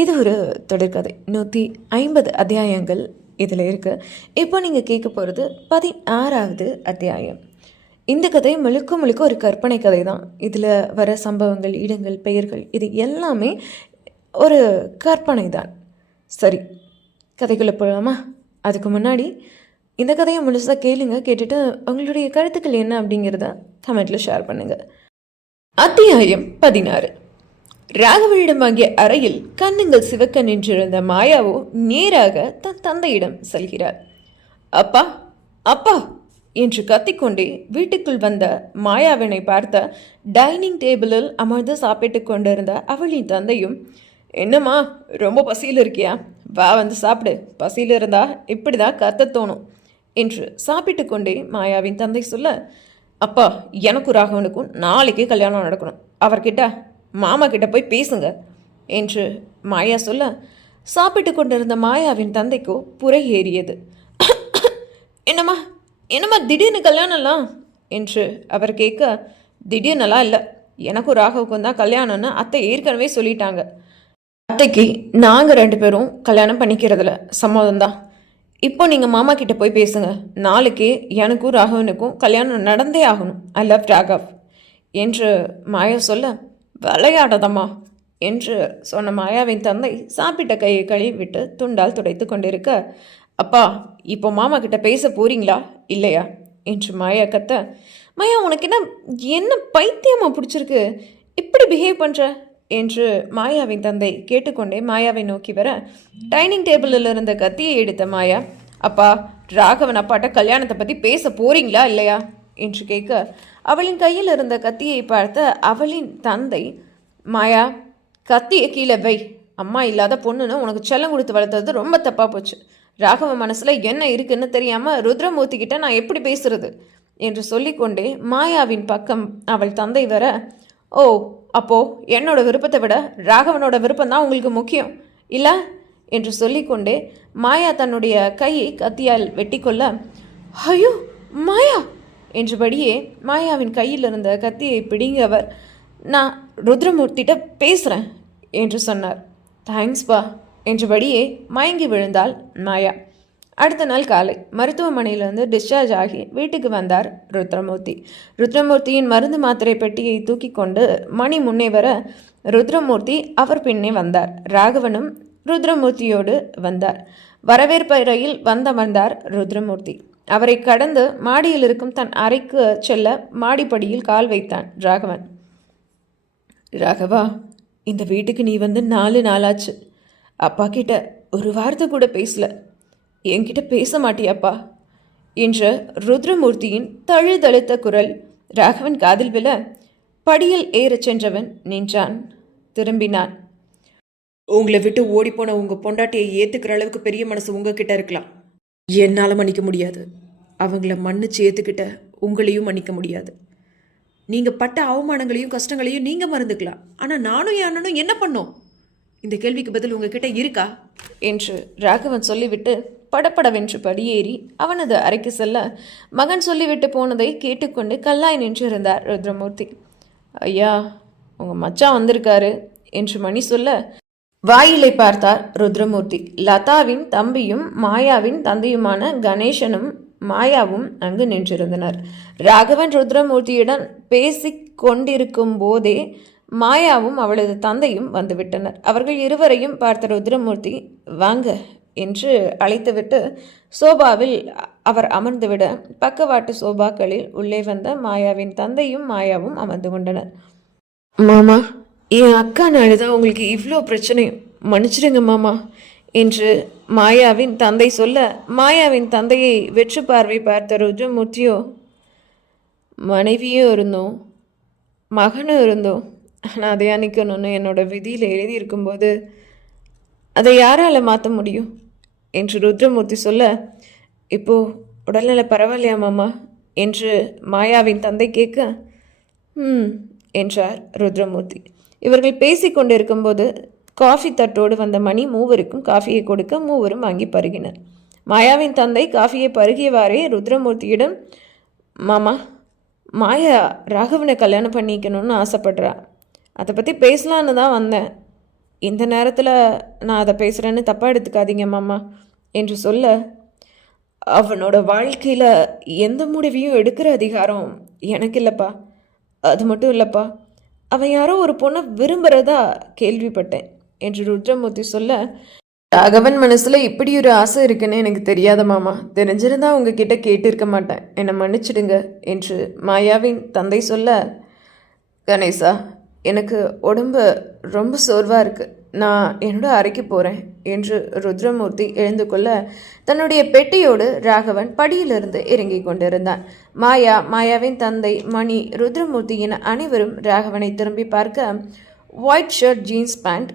இது ஒரு தொடர்கதை. 150 அத்தியாயங்கள் இதில் இருக்குது. இப்போ நீங்கள் கேட்க போகிறது 16வது அத்தியாயம். இந்த கதை முழுக்க முழுக்க ஒரு கற்பனை கதை தான். இதில் வர சம்பவங்கள், இடங்கள், பெயர்கள் இது எல்லாமே ஒரு கற்பனை தான். சரி, கதைக்குள்ளே போகலாமா? அதுக்கு முன்னாடி இந்த கதையை முழுசாக கேளுங்க. கேட்டுட்டு உங்களுடைய கருத்துக்கள் என்ன அப்படிங்கிறத கமெண்ட்டில் ஷேர் பண்ணுங்கள். அத்தியாயம் 16. ராகவனிடம் வாங்கிய அறையில் கண்ணுங்கள் சிவக்க நின்றிருந்த மாயாவோ நேராக தன் தந்தையிடம் செல்கிறார். அப்பா அப்பா என்று கத்திக்கொண்டே வீட்டுக்குள் வந்த மாயாவினை பார்த்த டைனிங் டேபிளில் அமர்ந்து சாப்பிட்டு கொண்டிருந்த அவளின் தந்தையும், என்னம்மா ரொம்ப பசியில் இருக்கியா? வா வந்து சாப்பிடு, பசியில் இருந்தா இப்படிதான் கத்த தோணும் என்று சாப்பிட்டு கொண்டே மாயாவின் தந்தை சொல்ல, அப்பா எனக்கும் ராகவனுக்கும் நாளைக்கு கல்யாணம் நடக்கணும், அவர்கிட்ட மாமா கிட்ட போய் பேசுங்க என்று மாயா சொல்ல, சாப்பிட்டு கொண்டிருந்த மாயாவின் தந்தைக்கோ புரை ஏறியது. என்னம்மா என்னம்மா திடீர்னு கல்யாணம்லாம் என்று அவர் கேட்க, திடீர்னெல்லாம் இல்லை, எனக்கும் ராகவுக்கும் தான் கல்யாணம்னு அத்தை ஏற்கனவே சொல்லிட்டாங்க. அத்தைக்கு நாங்கள் 2 பேரும் கல்யாணம் பண்ணிக்கிறதுல சம்மதம் தான். இப்போ நீங்கள் மாமா கிட்ட போய் பேசுங்க, நாளைக்கே எனக்கும் ராகவனுக்கும் கல்யாணம் நடந்தே ஆகணும். ஐ லவ் ராகவ் என்று மாயா சொல்ல, விளையாடதம்மா என்று சொன்ன மாயாவின் தந்தை சாப்பிட்ட கையை கழுவி விட்டு துண்டால் துடைத்து கொண்டிருக்க, அப்பா இப்போ மாமா கிட்ட பேச போறீங்களா இல்லையா என்று மாயா கத்த, மாயா உனக்கு என்ன பைத்தியமா பிடிச்சிருக்கு, இப்படி பிஹேவ் பண்ணுற என்று மாயாவின் தந்தை கேட்டுக்கொண்டே மாயாவை நோக்கி வர, டைனிங் டேபிளில் இருந்த கத்தியை எடுத்த மாயா, அப்பா ராகவன் அப்பாட்ட கல்யாணத்தை பற்றி பேச போறீங்களா இல்லையா என்று கேட்க, அவளின் கையில் இருந்த கத்தியை பார்த்த அவளின் தந்தை, மாயா கத்தியை கீழே வை, அம்மா இல்லாத பொண்ணுன்னு உனக்கு செல்லம் கொடுத்து வளர்த்தது ரொம்ப தப்பாக போச்சு. ராகவ மனசில் என்ன இருக்குன்னு தெரியாமல் ருத்ரமூர்த்தி கிட்ட நான் எப்படி பேசுறது என்று சொல்லிக்கொண்டே மாயாவின் பக்கம் அவள் தந்தை வர, ஓ அப்போ என்னோட விருப்பத்தை விட ராகவனோட விருப்பம் தான் உங்களுக்கு முக்கியம் இல்லை என்று சொல்லிக்கொண்டே மாயா தன்னுடைய கையை கத்தியால் வெட்டி கொள்ள, ஐயோ மாயா என்றபடியே மாயாவின் கையில் இருந்த கத்தியை பிடிங்கவர், நான் ருத்ரமூர்த்திகிட்ட பேசுகிறேன் என்று சொன்னார். தேங்க்ஸ்பா என்றபடியே மயங்கி விழுந்தாள் மாயா. அடுத்த நாள் காலை மருத்துவமனையிலிருந்து டிஸ்சார்ஜ் ஆகி வீட்டுக்கு வந்தார் ருத்ரமூர்த்தி. ருத்ரமூர்த்தியின் மருந்து மாத்திரை பெட்டியை தூக்கி கொண்டு மணி முன்னே வர ருத்ரமூர்த்தி அவர் பின்னே வந்தார். ராகவனும் ருத்ரமூர்த்தியோடு வந்தார். வரவேற்பறையில் வந்தார் ருத்ரமூர்த்தி. அவரை கடந்து மாடியில் இருக்கும் தன் அறைக்கு செல்ல மாடிப்படியில் கால் வைத்தான் ராகவன். ராகவா, இந்த வீட்டுக்கு நீ வந்து 4 நாளாச்சு. அப்பா கிட்ட ஒரு வார்த்தை கூட பேசல, என்கிட்ட பேச மாட்டியாப்பா என்ற ருத்ரமூர்த்தியின் தழுதழுத்த குரல் ராகவன் காதில் விழ படியில் ஏறச் சென்றவன் நின்றான். திரும்பினான். உங்களை விட்டு ஓடிப்போன உங்கள் பொண்டாட்டியை ஏற்றுக்கிற அளவுக்கு பெரிய மனசு உங்ககிட்ட இருக்கலாம், என்னால் மன்னிக்க முடியாது. அவங்கள மன்னிச்சு ஏற்றுக்கிட்ட உங்களையும் மன்னிக்க முடியாது. நீங்கள் பட்ட அவமானங்களையும் கஷ்டங்களையும் நீங்கள் மறந்துக்கலாம், ஆனால் நானும் என் அண்ணனும் என்ன பண்ணோம்? இந்த கேள்விக்கு பதில் உங்ககிட்ட இருக்கா என்று ராகவன் சொல்லிவிட்டு படப்படவென்று படியேறி அவனது அறைக்கு செல்ல, மகன் சொல்லிவிட்டு போனதை கேட்டுக்கொண்டு கல்லாய் நின்றிருந்தார் ருத்ரமூர்த்தி. ஐயா, உங்கள் மச்சான் வந்திருக்காரு என்று மணி சொல்ல வாயிலை பார்த்தார் ருத்ரமூர்த்தி. லதாவின் தம்பியும் மாயாவின் தந்தையுமான கணேசனும் மாயாவும் அங்கு நின்றிருந்தனர். ராகவன் ருத்ரமூர்த்தியுடன் பேசிக் கொண்டிருக்கும் போதே மாயாவும் அவளது தந்தையும் வந்துவிட்டனர். அவர்கள் இருவரையும் பார்த்த ருத்ரமூர்த்தி, வாங்க என்று அழைத்துவிட்டு சோபாவில் அவர் அமர்ந்துவிட பக்கவாட்டு சோபாக்களில் உள்ளே வந்த மாயாவின் தந்தையும் மாயாவும் அமர்ந்து கொண்டனர். மாமா, என் அக்கா நாடுதான் உங்களுக்கு இவ்வளோ பிரச்சனையும், மன்னிச்சிடுங்க மாமா என்று மாயாவின் தந்தை சொல்ல, மாயாவின் தந்தையை வெற்று பார்வை பார்த்த ருத்ரமூர்த்தியோ, மனைவியும் இருந்தோம் மகனும் இருந்தோம், ஆனால் அதை அணிக்கணும்னு என்னோட விதியில் எழுதியிருக்கும்போது அதை யாரால் மாற்ற முடியும் என்று ருத்ரமூர்த்தி சொல்ல, இப்போது உடல்நல பரவாயில்லையா மாமா என்று மாயாவின் தந்தை கேட்க, என்றார் ருத்ரமூர்த்தி. இவர்கள் பேசி கொண்டிருக்கும்போது காஃபி தட்டோடு வந்த மணி மூவருக்கும் காஃபியை கொடுக்க மூவரும் வாங்கி பருகினர். மாயாவின் தந்தை காஃபியை பருகியவாறே ருத்ரமூர்த்தியிடம், மாமா, மாயா ராகவனை கல்யாணம் பண்ணிக்கணும்னு ஆசைப்படுறா, அதை பற்றி பேசலான்னு தான் வந்தேன் இந்த நேரத்தில் நான் அதை பேசுகிறேன்னு தப்பாக எடுத்துக்காதீங்க மாமா என்று சொல்ல, அவனோட வாழ்க்கையில் எந்த முடிவையும் எடுக்கிற அதிகாரம் எனக்கு இல்லைப்பா. அது மட்டும் இல்லைப்பா, அவன் யாரோ ஒரு பொண்ணை விரும்புகிறதா கேள்விப்பட்டேன் என்று ருத்ரமூர்த்தி சொல்ல, ராகவன் மனசில் இப்படி ஒரு ஆசை இருக்குன்னு எனக்கு தெரியாத மாமா. தெரிஞ்சிருந்தா உங்ககிட்ட கேட்டிருக்க மாட்டேன், என்னை மன்னிச்சிடுங்க என்று மாயாவின் தந்தை சொல்ல, கணேசா, எனக்கு உடம்பு ரொம்ப சோர்வாக இருக்குது, நான் என்னோட அறைக்கு போகிறேன் என்று ருத்ரமூர்த்தி எழுந்து கொள்ள, தன்னுடைய பெட்டியோடு ராகவன் படியிலிருந்து இறங்கி கொண்டிருந்தான். மாயாவின் தந்தை, மணி, ருத்ரமூர்த்தி என அனைவரும் ராகவனை திரும்பி பார்க்க, white shirt, jeans pant,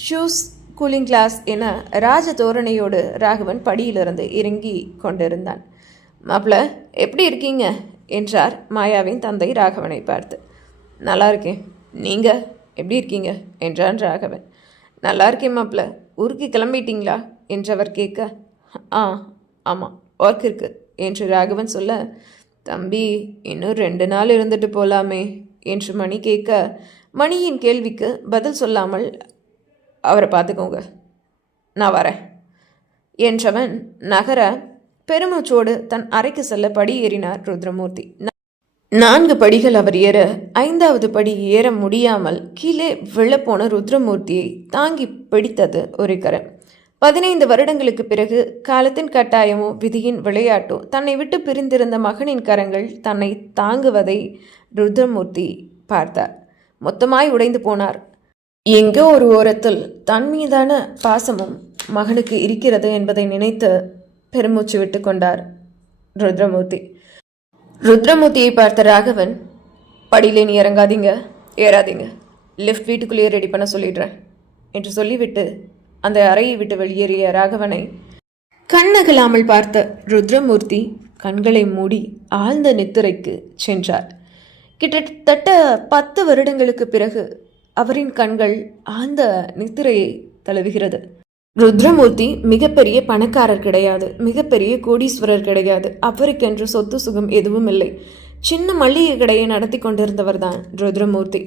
shoes, cooling glass என ராஜ தோரணையோடு ராகவன் படியிலிருந்து இறங்கி கொண்டிருந்தான். மாப்பிள்ள, எப்படி இருக்கீங்க என்றார் மாயாவின் தந்தை ராகவனை பார்த்து. நல்லா இருக்கேன், நீங்கள் எப்படி இருக்கீங்க என்றான் ராகவன். நல்லா இருக்கேன் மாப்பிள்ள, ஊருக்கு கிளம்பிட்டீங்களா என்றவர் கேட்க, ஆமாம், ஒர்க் இருக்கு என்று ராகவன் சொல்ல, தம்பி இன்னும் 2 நாள் இருந்துட்டு போகலாமே என்று மணி கேட்க, மணியின் கேள்விக்கு பதில் சொல்லாமல், அவரை பார்த்துக்கோங்க, நான் வரேன் என்றவன் நகர பெருமூச்சோடு தன் அறைக்கு செல்ல படி ஏறினார் ருத்ரமூர்த்தி. 4 படிகள் அவர் ஏற 5வது படி ஏற முடியாமல் கீழே விழப்போன ருத்ரமூர்த்தியை தாங்கி பிடித்தது ஒரு கரம். 15 வருடங்களுக்கு பிறகு காலத்தின் கட்டாயமோ விதியின் விளையாட்டோ தன்னை விட்டு பிரிந்திருந்த மகனின் கரங்கள் தன்னை தாங்குவதை ருத்ரமூர்த்தி பார்த்தார். மொத்தமாய் உடைந்து போனார். எங்கோ ஒரு ஓரத்தில் தன் மீதான பாசமும் மகனுக்கு இருக்கிறது என்பதை நினைத்து பெருமூச்சு விட்டு கொண்டார் ருத்ரமூர்த்தி. ருத்ரமூர்த்தியை பார்த்த ராகவன், படியிலே நீ இறங்காதீங்க, ஏறாதீங்க, லிஃப்ட் வீட்டுக்குள்ளேயே ரெடி பண்ண சொல்லிடுறேன் என்று சொல்லிவிட்டு அந்த அறையை விட்டு வெளியேறிய ராகவனை கண்ணகலாமல் பார்த்த ருத்ரமூர்த்தி கண்களை மூடி ஆழ்ந்த நித்திரைக்கு சென்றார். கிட்டத்தட்ட 10 வருடங்களுக்கு பிறகு அவரின் கண்கள் ஆழ்ந்த நித்திரையை தழுவுகிறது. ருத்ரமூர்த்தி மிகப்பெரிய பணக்காரர் கிடையாது, மிகப்பெரிய கோடீஸ்வரர் கிடையாது, அவருக்கென்று சொத்து சுகம் எதுவும் இல்லை. சின்ன மளிகை கடையை நடத்தி கொண்டிருந்தவர் தான் ருத்ரமூர்த்தி.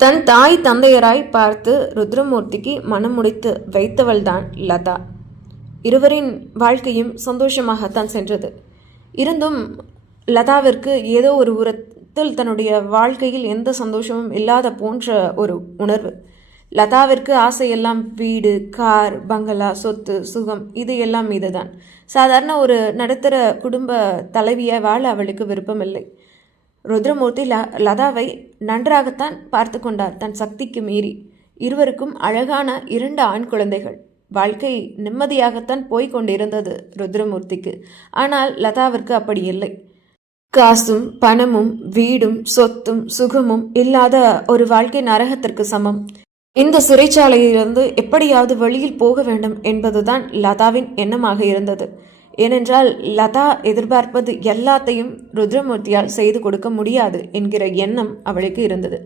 தன் தாய் தந்தையராய் பார்த்து ருத்ரமூர்த்திக்கு மனம் முடித்து வைத்தவள் தான் லதா. இருவரின் வாழ்க்கையும் சந்தோஷமாகத்தான் சென்றது. இருந்தும் லதாவிற்கு ஏதோ ஒரு தன்னுடைய வாழ்க்கையில் எந்த சந்தோஷமும் இல்லாத போன்ற ஒரு உணர்வு. லதாவிற்கு ஆசையெல்லாம் வீடு, கார், பங்களா, சொத்து, சுகம், இது எல்லாம் மீதுதான். சாதாரண ஒரு நடுத்தர குடும்ப தலைவியை வாழ அவளுக்கு விருப்பமில்லை. ருத்ரமூர்த்தி லதாவை நன்றாகத்தான் பார்த்து கொண்டார், தன் சக்திக்கு மீறி. இருவருக்கும் அழகான 2 ஆண் குழந்தைகள். வாழ்க்கை நிம்மதியாகத்தான் போய்கொண்டிருந்தது ருத்ரமூர்த்திக்கு. ஆனால் லதாவிற்கு அப்படி இல்லை. காசும் பணமும் வீடும் சொத்தும் சுகமும் இல்லாத ஒரு வாழ்க்கை நரகத்திற்கு சமம். இந்த சிறைச்சாலையிலிருந்து எப்படியாவது வெளியில் போக வேண்டும் என்பதுதான் லதாவின் எண்ணமாக இருந்தது. ஏனென்றால் லதா எதிர்பார்ப்பது எல்லாத்தையும் ருத்ரமூர்த்தியால் செய்து கொடுக்க முடியாது என்கிற எண்ணம் அவளுக்கு இருந்தது.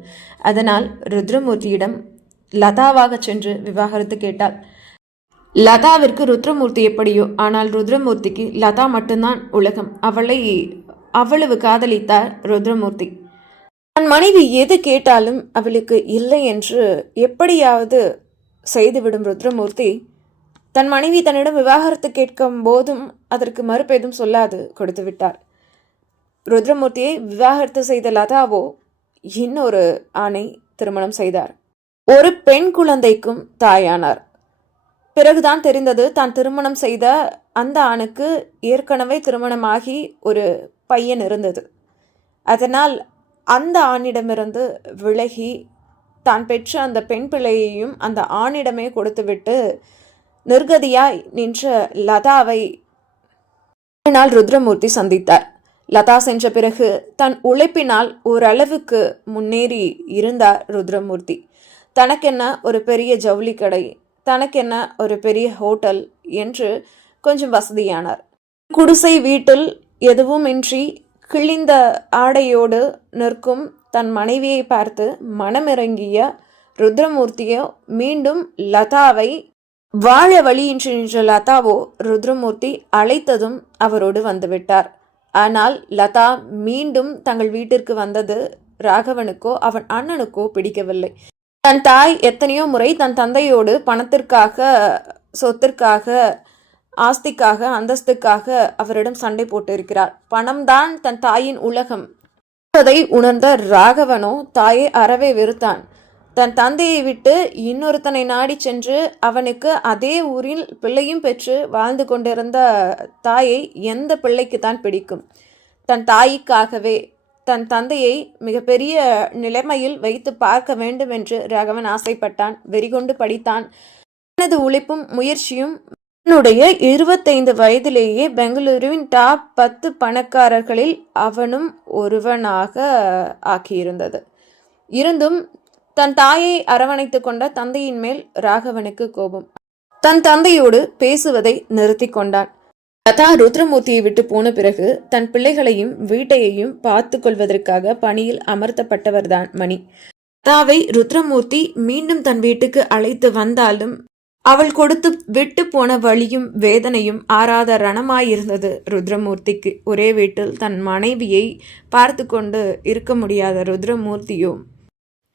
அதனால் ருத்ரமூர்த்தியிடம் லதாவாக சென்று விவாகரத்து கேட்டாள். லதாவிற்கு ருத்ரமூர்த்தி எப்படியோ, ஆனால் ருத்ரமூர்த்திக்கு லதா மட்டும்தான் உலகம். அவளை அவ்வளவு காதலித்தார் ருத்ரமூர்த்தி. தன் மனைவி எது கேட்டாலும் அவளுக்கு இல்லை என்று எப்படியாவது செய்துவிடும் ருத்ரமூர்த்தி, தன் மனைவி தன்னிடம் விவாகரத்து கேட்கும் போதும் அதற்கு மறுப்பேதும் சொல்லாது கொடுத்து விட்டார். ருத்ரமூர்த்தியை விவாகரத்து செய்த லதாவோ இன்னொரு ஆணை திருமணம் செய்தார். ஒரு பெண் குழந்தைக்கும் தாயானார். பிறகுதான் தெரிந்தது, தான் திருமணம் செய்த அந்த ஆணுக்கு ஏற்கனவே திருமணமாகி ஒரு பையன் இருந்தது. அதனால் அந்த ஆணிடமிருந்து விலகி தான் பெற்ற அந்த பெண் பிள்ளையையும் அந்த ஆணிடமே கொடுத்துவிட்டு நிர்கதியாய் நின்ற லதாவை நாள் ருத்ரமூர்த்தி சந்தித்தார். லதா சென்ற பிறகு தன் உழைப்பினால் ஓரளவுக்கு முன்னேறி இருந்தார் ருத்ரமூர்த்தி. தனக்கென்ன ஒரு பெரிய ஜவுளி கடை, தனக்கென்ன ஒரு பெரிய ஹோட்டல் என்று கொஞ்சம் வசதியானார். குடிசை வீட்டில் எதுவும் இன்றி கிழிந்த ஆடையோடு நிற்கும் தன் மனைவியை பார்த்து மனமிறங்கிய ருத்ரமூர்த்தியோ மீண்டும் லதாவை வாழ வழியின்றி நின்ற லதாவோ ருத்ரமூர்த்தி அழைத்ததும் அவரோடு வந்துவிட்டார். ஆனால் லதா மீண்டும் தங்கள் வீட்டிற்கு வந்தது ராகவனுக்கோ அவன் அண்ணனுக்கோ பிடிக்கவில்லை. தன் தாய் எத்தனையோ முறை தன் தந்தையோடு பணத்திற்காக, சொத்திற்காக, ஆஸ்திக்காக, அந்தஸ்துக்காக அவரிடம் சண்டை போட்டு இருக்கிறார். பணம்தான் தன் தாயின் உலகம் என்பதை உணர்ந்த ராகவனோ தாயை அறவே வெறுத்தான். தன் தந்தையை விட்டு இன்னொருத்தனை நாடி சென்று அவனுக்கு அதே ஊரில் பிள்ளையும் பெற்று வாழ்ந்து கொண்டிருந்த தாயை எந்த பிள்ளைக்கு தான் பிடிக்கும்? தன் தாய்க்காகவே தன் தந்தையை மிகப்பெரிய நிலைமையில் வைத்து பார்க்க வேண்டும் என்று ராகவன் ஆசைப்பட்டான். வெறிகொண்டு படித்தான். தனது உழைப்பும் முயற்சியும் அவனுடைய 25 வயதிலேயே பெங்களூருவின் டாப் 10 பணக்காரர்களில் அவனும் ஒருவனாக ஆக்கியிருந்தது. இருந்தும் தன் தாயை அரவணைத்து கொண்ட தந்தையின் மேல் ராகவனுக்கு கோபம். தன் தந்தையோடு பேசுவதை நிறுத்தி கொண்டான். லதா ருத்ரமூர்த்தியை விட்டு போன பிறகு தன் பிள்ளைகளையும் வீட்டையையும் பார்த்து கொள்வதற்காக பணியில் அமர்த்தப்பட்டவர்தான் மணி. லதாவை ருத்ரமூர்த்தி மீண்டும் தன் வீட்டுக்கு அழைத்து வந்தாலும் அவள் கொடுத்து விட்டு போன வலியும் வேதனையும் ஆறாத ரணமாயிருந்தது ருத்ரமூர்த்திக்கு. ஒரே வீட்டில் தன் மனைவியை பார்த்து கொண்டு இருக்க முடியாத ருத்ரமூர்த்தியோ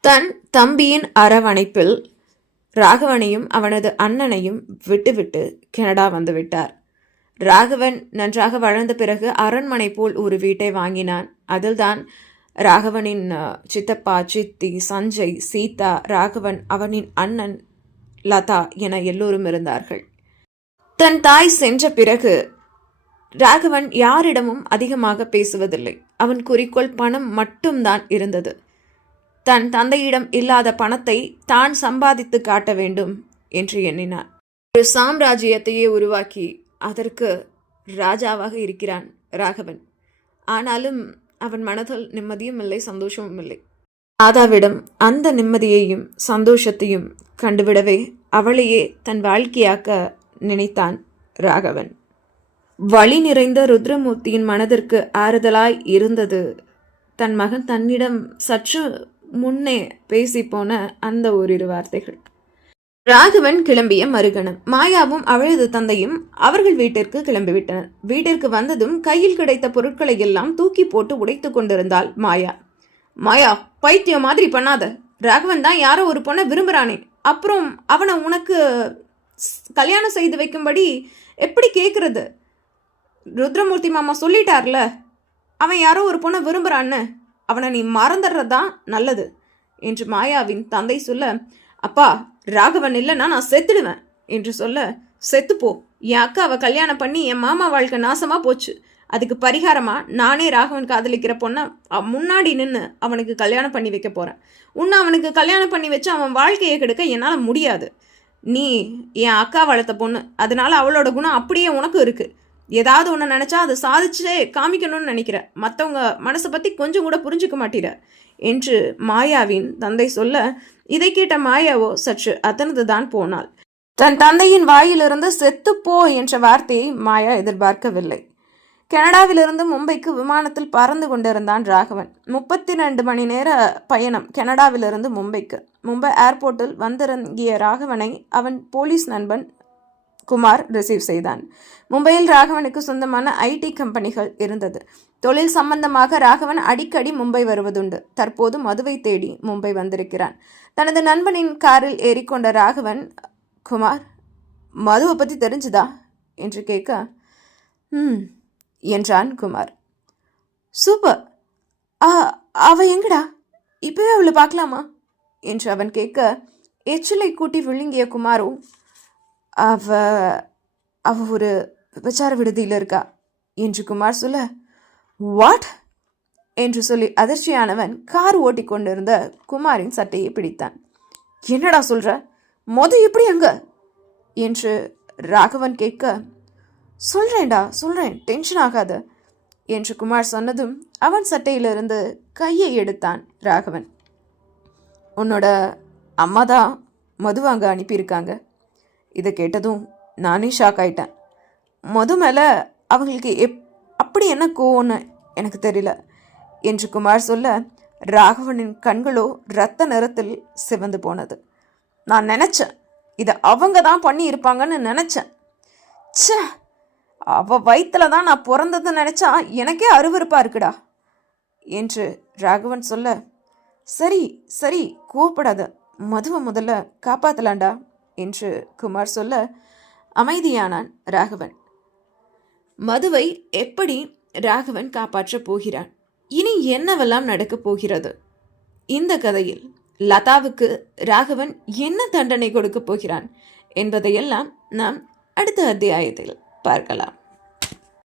தன் தம்பியின் அரவணைப்பில் ராகவனையும் அவனது அண்ணனையும் விட்டுவிட்டு கனடா வந்துவிட்டார். ராகவன் நன்றாக வளர்ந்த பிறகு அரண்மனை போல் ஒரு வீட்டை வாங்கினான். அதில்தான் ராகவனின் சித்தப்பா, சித்தி, சஞ்சய், சீதா, ராகவன், அவனின் அண்ணன், லதா என எல்லோரும் இருந்தார்கள். தன் தாய் சென்ற பிறகு ராகவன் யாரிடமும் அதிகமாக பேசுவதில்லை. அவன் குறிக்கோள் பணம் மட்டும்தான் இருந்தது. தன் தந்தையிடம் இல்லாத பணத்தை தான் சம்பாதித்து காட்ட வேண்டும் என்று எண்ணினான். ஒரு சாம்ராஜ்யத்தையே உருவாக்கி அதற்கு ராஜாவாக இருக்கிறான் ராகவன். ஆனாலும் அவன் மனதில் நிம்மதியும் இல்லை, சந்தோஷமும் இல்லை. ராதாவிடம் அந்த நிம்மதியையும் சந்தோஷத்தையும் கண்டுவிடவே அவளையே தன் வாழ்க்கையாக்க நினைத்தான் ராகவன். வழி நிறைந்த ருத்ரமூர்த்தியின் மனதிற்கு ஆறுதலாய் இருந்தது தன் மகன் தன்னிடம் சற்று முன்னே பேசிப்போன அந்த ஓரிரு வார்த்தைகள். ராகவன் கிளம்பிய மறுகணம் மாயாவும் அவளது தந்தையும் அவர்கள் வீட்டிற்கு கிளம்பிவிட்டனர். வீட்டிற்கு வந்ததும் கையில் கிடைத்த பொருட்களை எல்லாம் தூக்கி போட்டு உடைத்து கொண்டிருந்தாள் மாயா. மாயா, பைத்தியம் மாதிரி பண்ணாத. ராகவன் தான் யாரோ ஒரு பொண்ணை விரும்புகிறானே, அப்புறம் அவனை உனக்கு கல்யாணம் செய்து வைக்கும்படி எப்படி கேட்குறது? ருத்ரமூர்த்தி மாமா சொல்லிட்டார்ல, அவன் யாரோ ஒரு பொண்ணை விரும்புகிறான்னு. அவனை நீ மறந்துடுறதான் நல்லது என்று மாயாவின் தந்தை சொல்ல, அப்பா, ராகவன் இல்லைன்னா நான் செத்துடுவேன் என்று சொல்ல, செத்துப்போ, என் அக்காவை கல்யாணம் பண்ணி என் மாமா வாழ்க்கை நாசமாக போச்சு. அதுக்கு பரிகாரமாக நானே ராகவன் காதலிக்கிற பொண்ணை முன்னாடி நின்று அவனுக்கு கல்யாணம் பண்ணி வைக்க போகிறேன். உன்னை அவனுக்கு கல்யாணம் பண்ணி வச்சு அவன் வாழ்க்கையை கெடுக்க என்னால் முடியாது. நீ என் அக்கா வளர்த்த பொண்ணு, அதனால அவளோட குணம் அப்படியே உனக்கு இருக்குது. ஏதாவது ஒன்று நினச்சா அதை சாதிச்சே காமிக்கணும்னு நினைக்கிற. மற்றவங்க மனசை பற்றி கொஞ்சம் கூட புரிஞ்சுக்க மாட்டீர என்று மாயாவின் தந்தை சொல்ல, இதை கேட்ட மாயாவோ சற்று அதனதுதான் போனாள். தன் தந்தையின் வாயிலிருந்து செத்துப்போ என்ற வார்த்தையை மாயா எதிர்பார்க்கவில்லை. கனடாவிலிருந்து மும்பைக்கு விமானத்தில் பறந்து கொண்டிருந்தான் ராகவன். 32 மணி நேர பயணம் கனடாவிலிருந்து மும்பைக்கு. மும்பை ஏர்போர்ட்டில் வந்திறங்கிய ராகவனை அவன் போலீஸ் நண்பன் குமார் ரிசீவ் செய்தான். மும்பையில் ராகவனுக்கு சொந்தமான ஐடி கம்பெனிகள் இருந்தது. தொழில் சம்பந்தமாக ராகவன் அடிக்கடி மும்பை வருவதுண்டு. தற்போது மதுவை தேடி மும்பை வந்திருக்கிறான். தனது நண்பனின் காரில் ஏறிக்கொண்ட ராகவன், குமார், மதுவை பற்றி தெரிஞ்சுதா என்று கேட்க, என்றான் குமார். சூப்பர், அவ எங்கடா, இப்பவே அவளை பார்க்கலாமா என்று அவன் கேட்க, எச்சிலை கூட்டி விழுங்கிய குமாரோ, அவ ஒரு விபச்சார விடுதியில் இருக்கா என்று குமார் சொல்ல, வாட் என்று சொல்லி அதிர்ச்சியானவன் கார் ஓட்டி கொண்டிருந்த குமாரின் சட்டையை பிடித்தான். என்னடா சொல்ற, எப்படி அங்க என்று ராகவன் கேட்க, சொல்றேன், டென்ஷன் ஆகாத என்று குமார் சொன்னதும் அவன் சட்டையிலிருந்து கையை எடுத்தான் ராகவன். உன்னோட அம்மா தான் மது அங்கே அனுப்பியிருக்காங்க. இதை கேட்டதும் நானே ஷாக் ஆயிட்டேன். மது மேலே அவங்களுக்கு அப்படி என்ன கோவம்னு எனக்கு தெரியல என்று குமார் சொல்ல, ராகவனின் கண்களோ இரத்த நிறத்தில் சிவந்து போனது. நான் நினச்சேன், இதை அவங்க தான் பண்ணி இருப்பாங்கன்னு நினச்சேன். ச்சே, அவ வயிற்றுல தான் நான் பிறந்ததை நினச்சா எனக்கே அருவருப்பாக இருக்குடா என்று ராகவன் சொல்ல, சரி கோவப்படாத, மதுவை முதல்ல காப்பாத்தலாண்டா என்று குமார் சொல்ல அமைதியானான் ராகவன். மதுவை எப்படி ராகவன் காப்பாற்றப் போகிறான்? இனி என்னவெல்லாம் நடக்கப் போகிறது? இந்த கதையில் லதாவுக்கு ராகவன் என்ன தண்டனை கொடுக்க போகிறான் என்பதையெல்லாம் நாம் அடுத்த அத்தியாயத்தில் பார்க்கலாம்.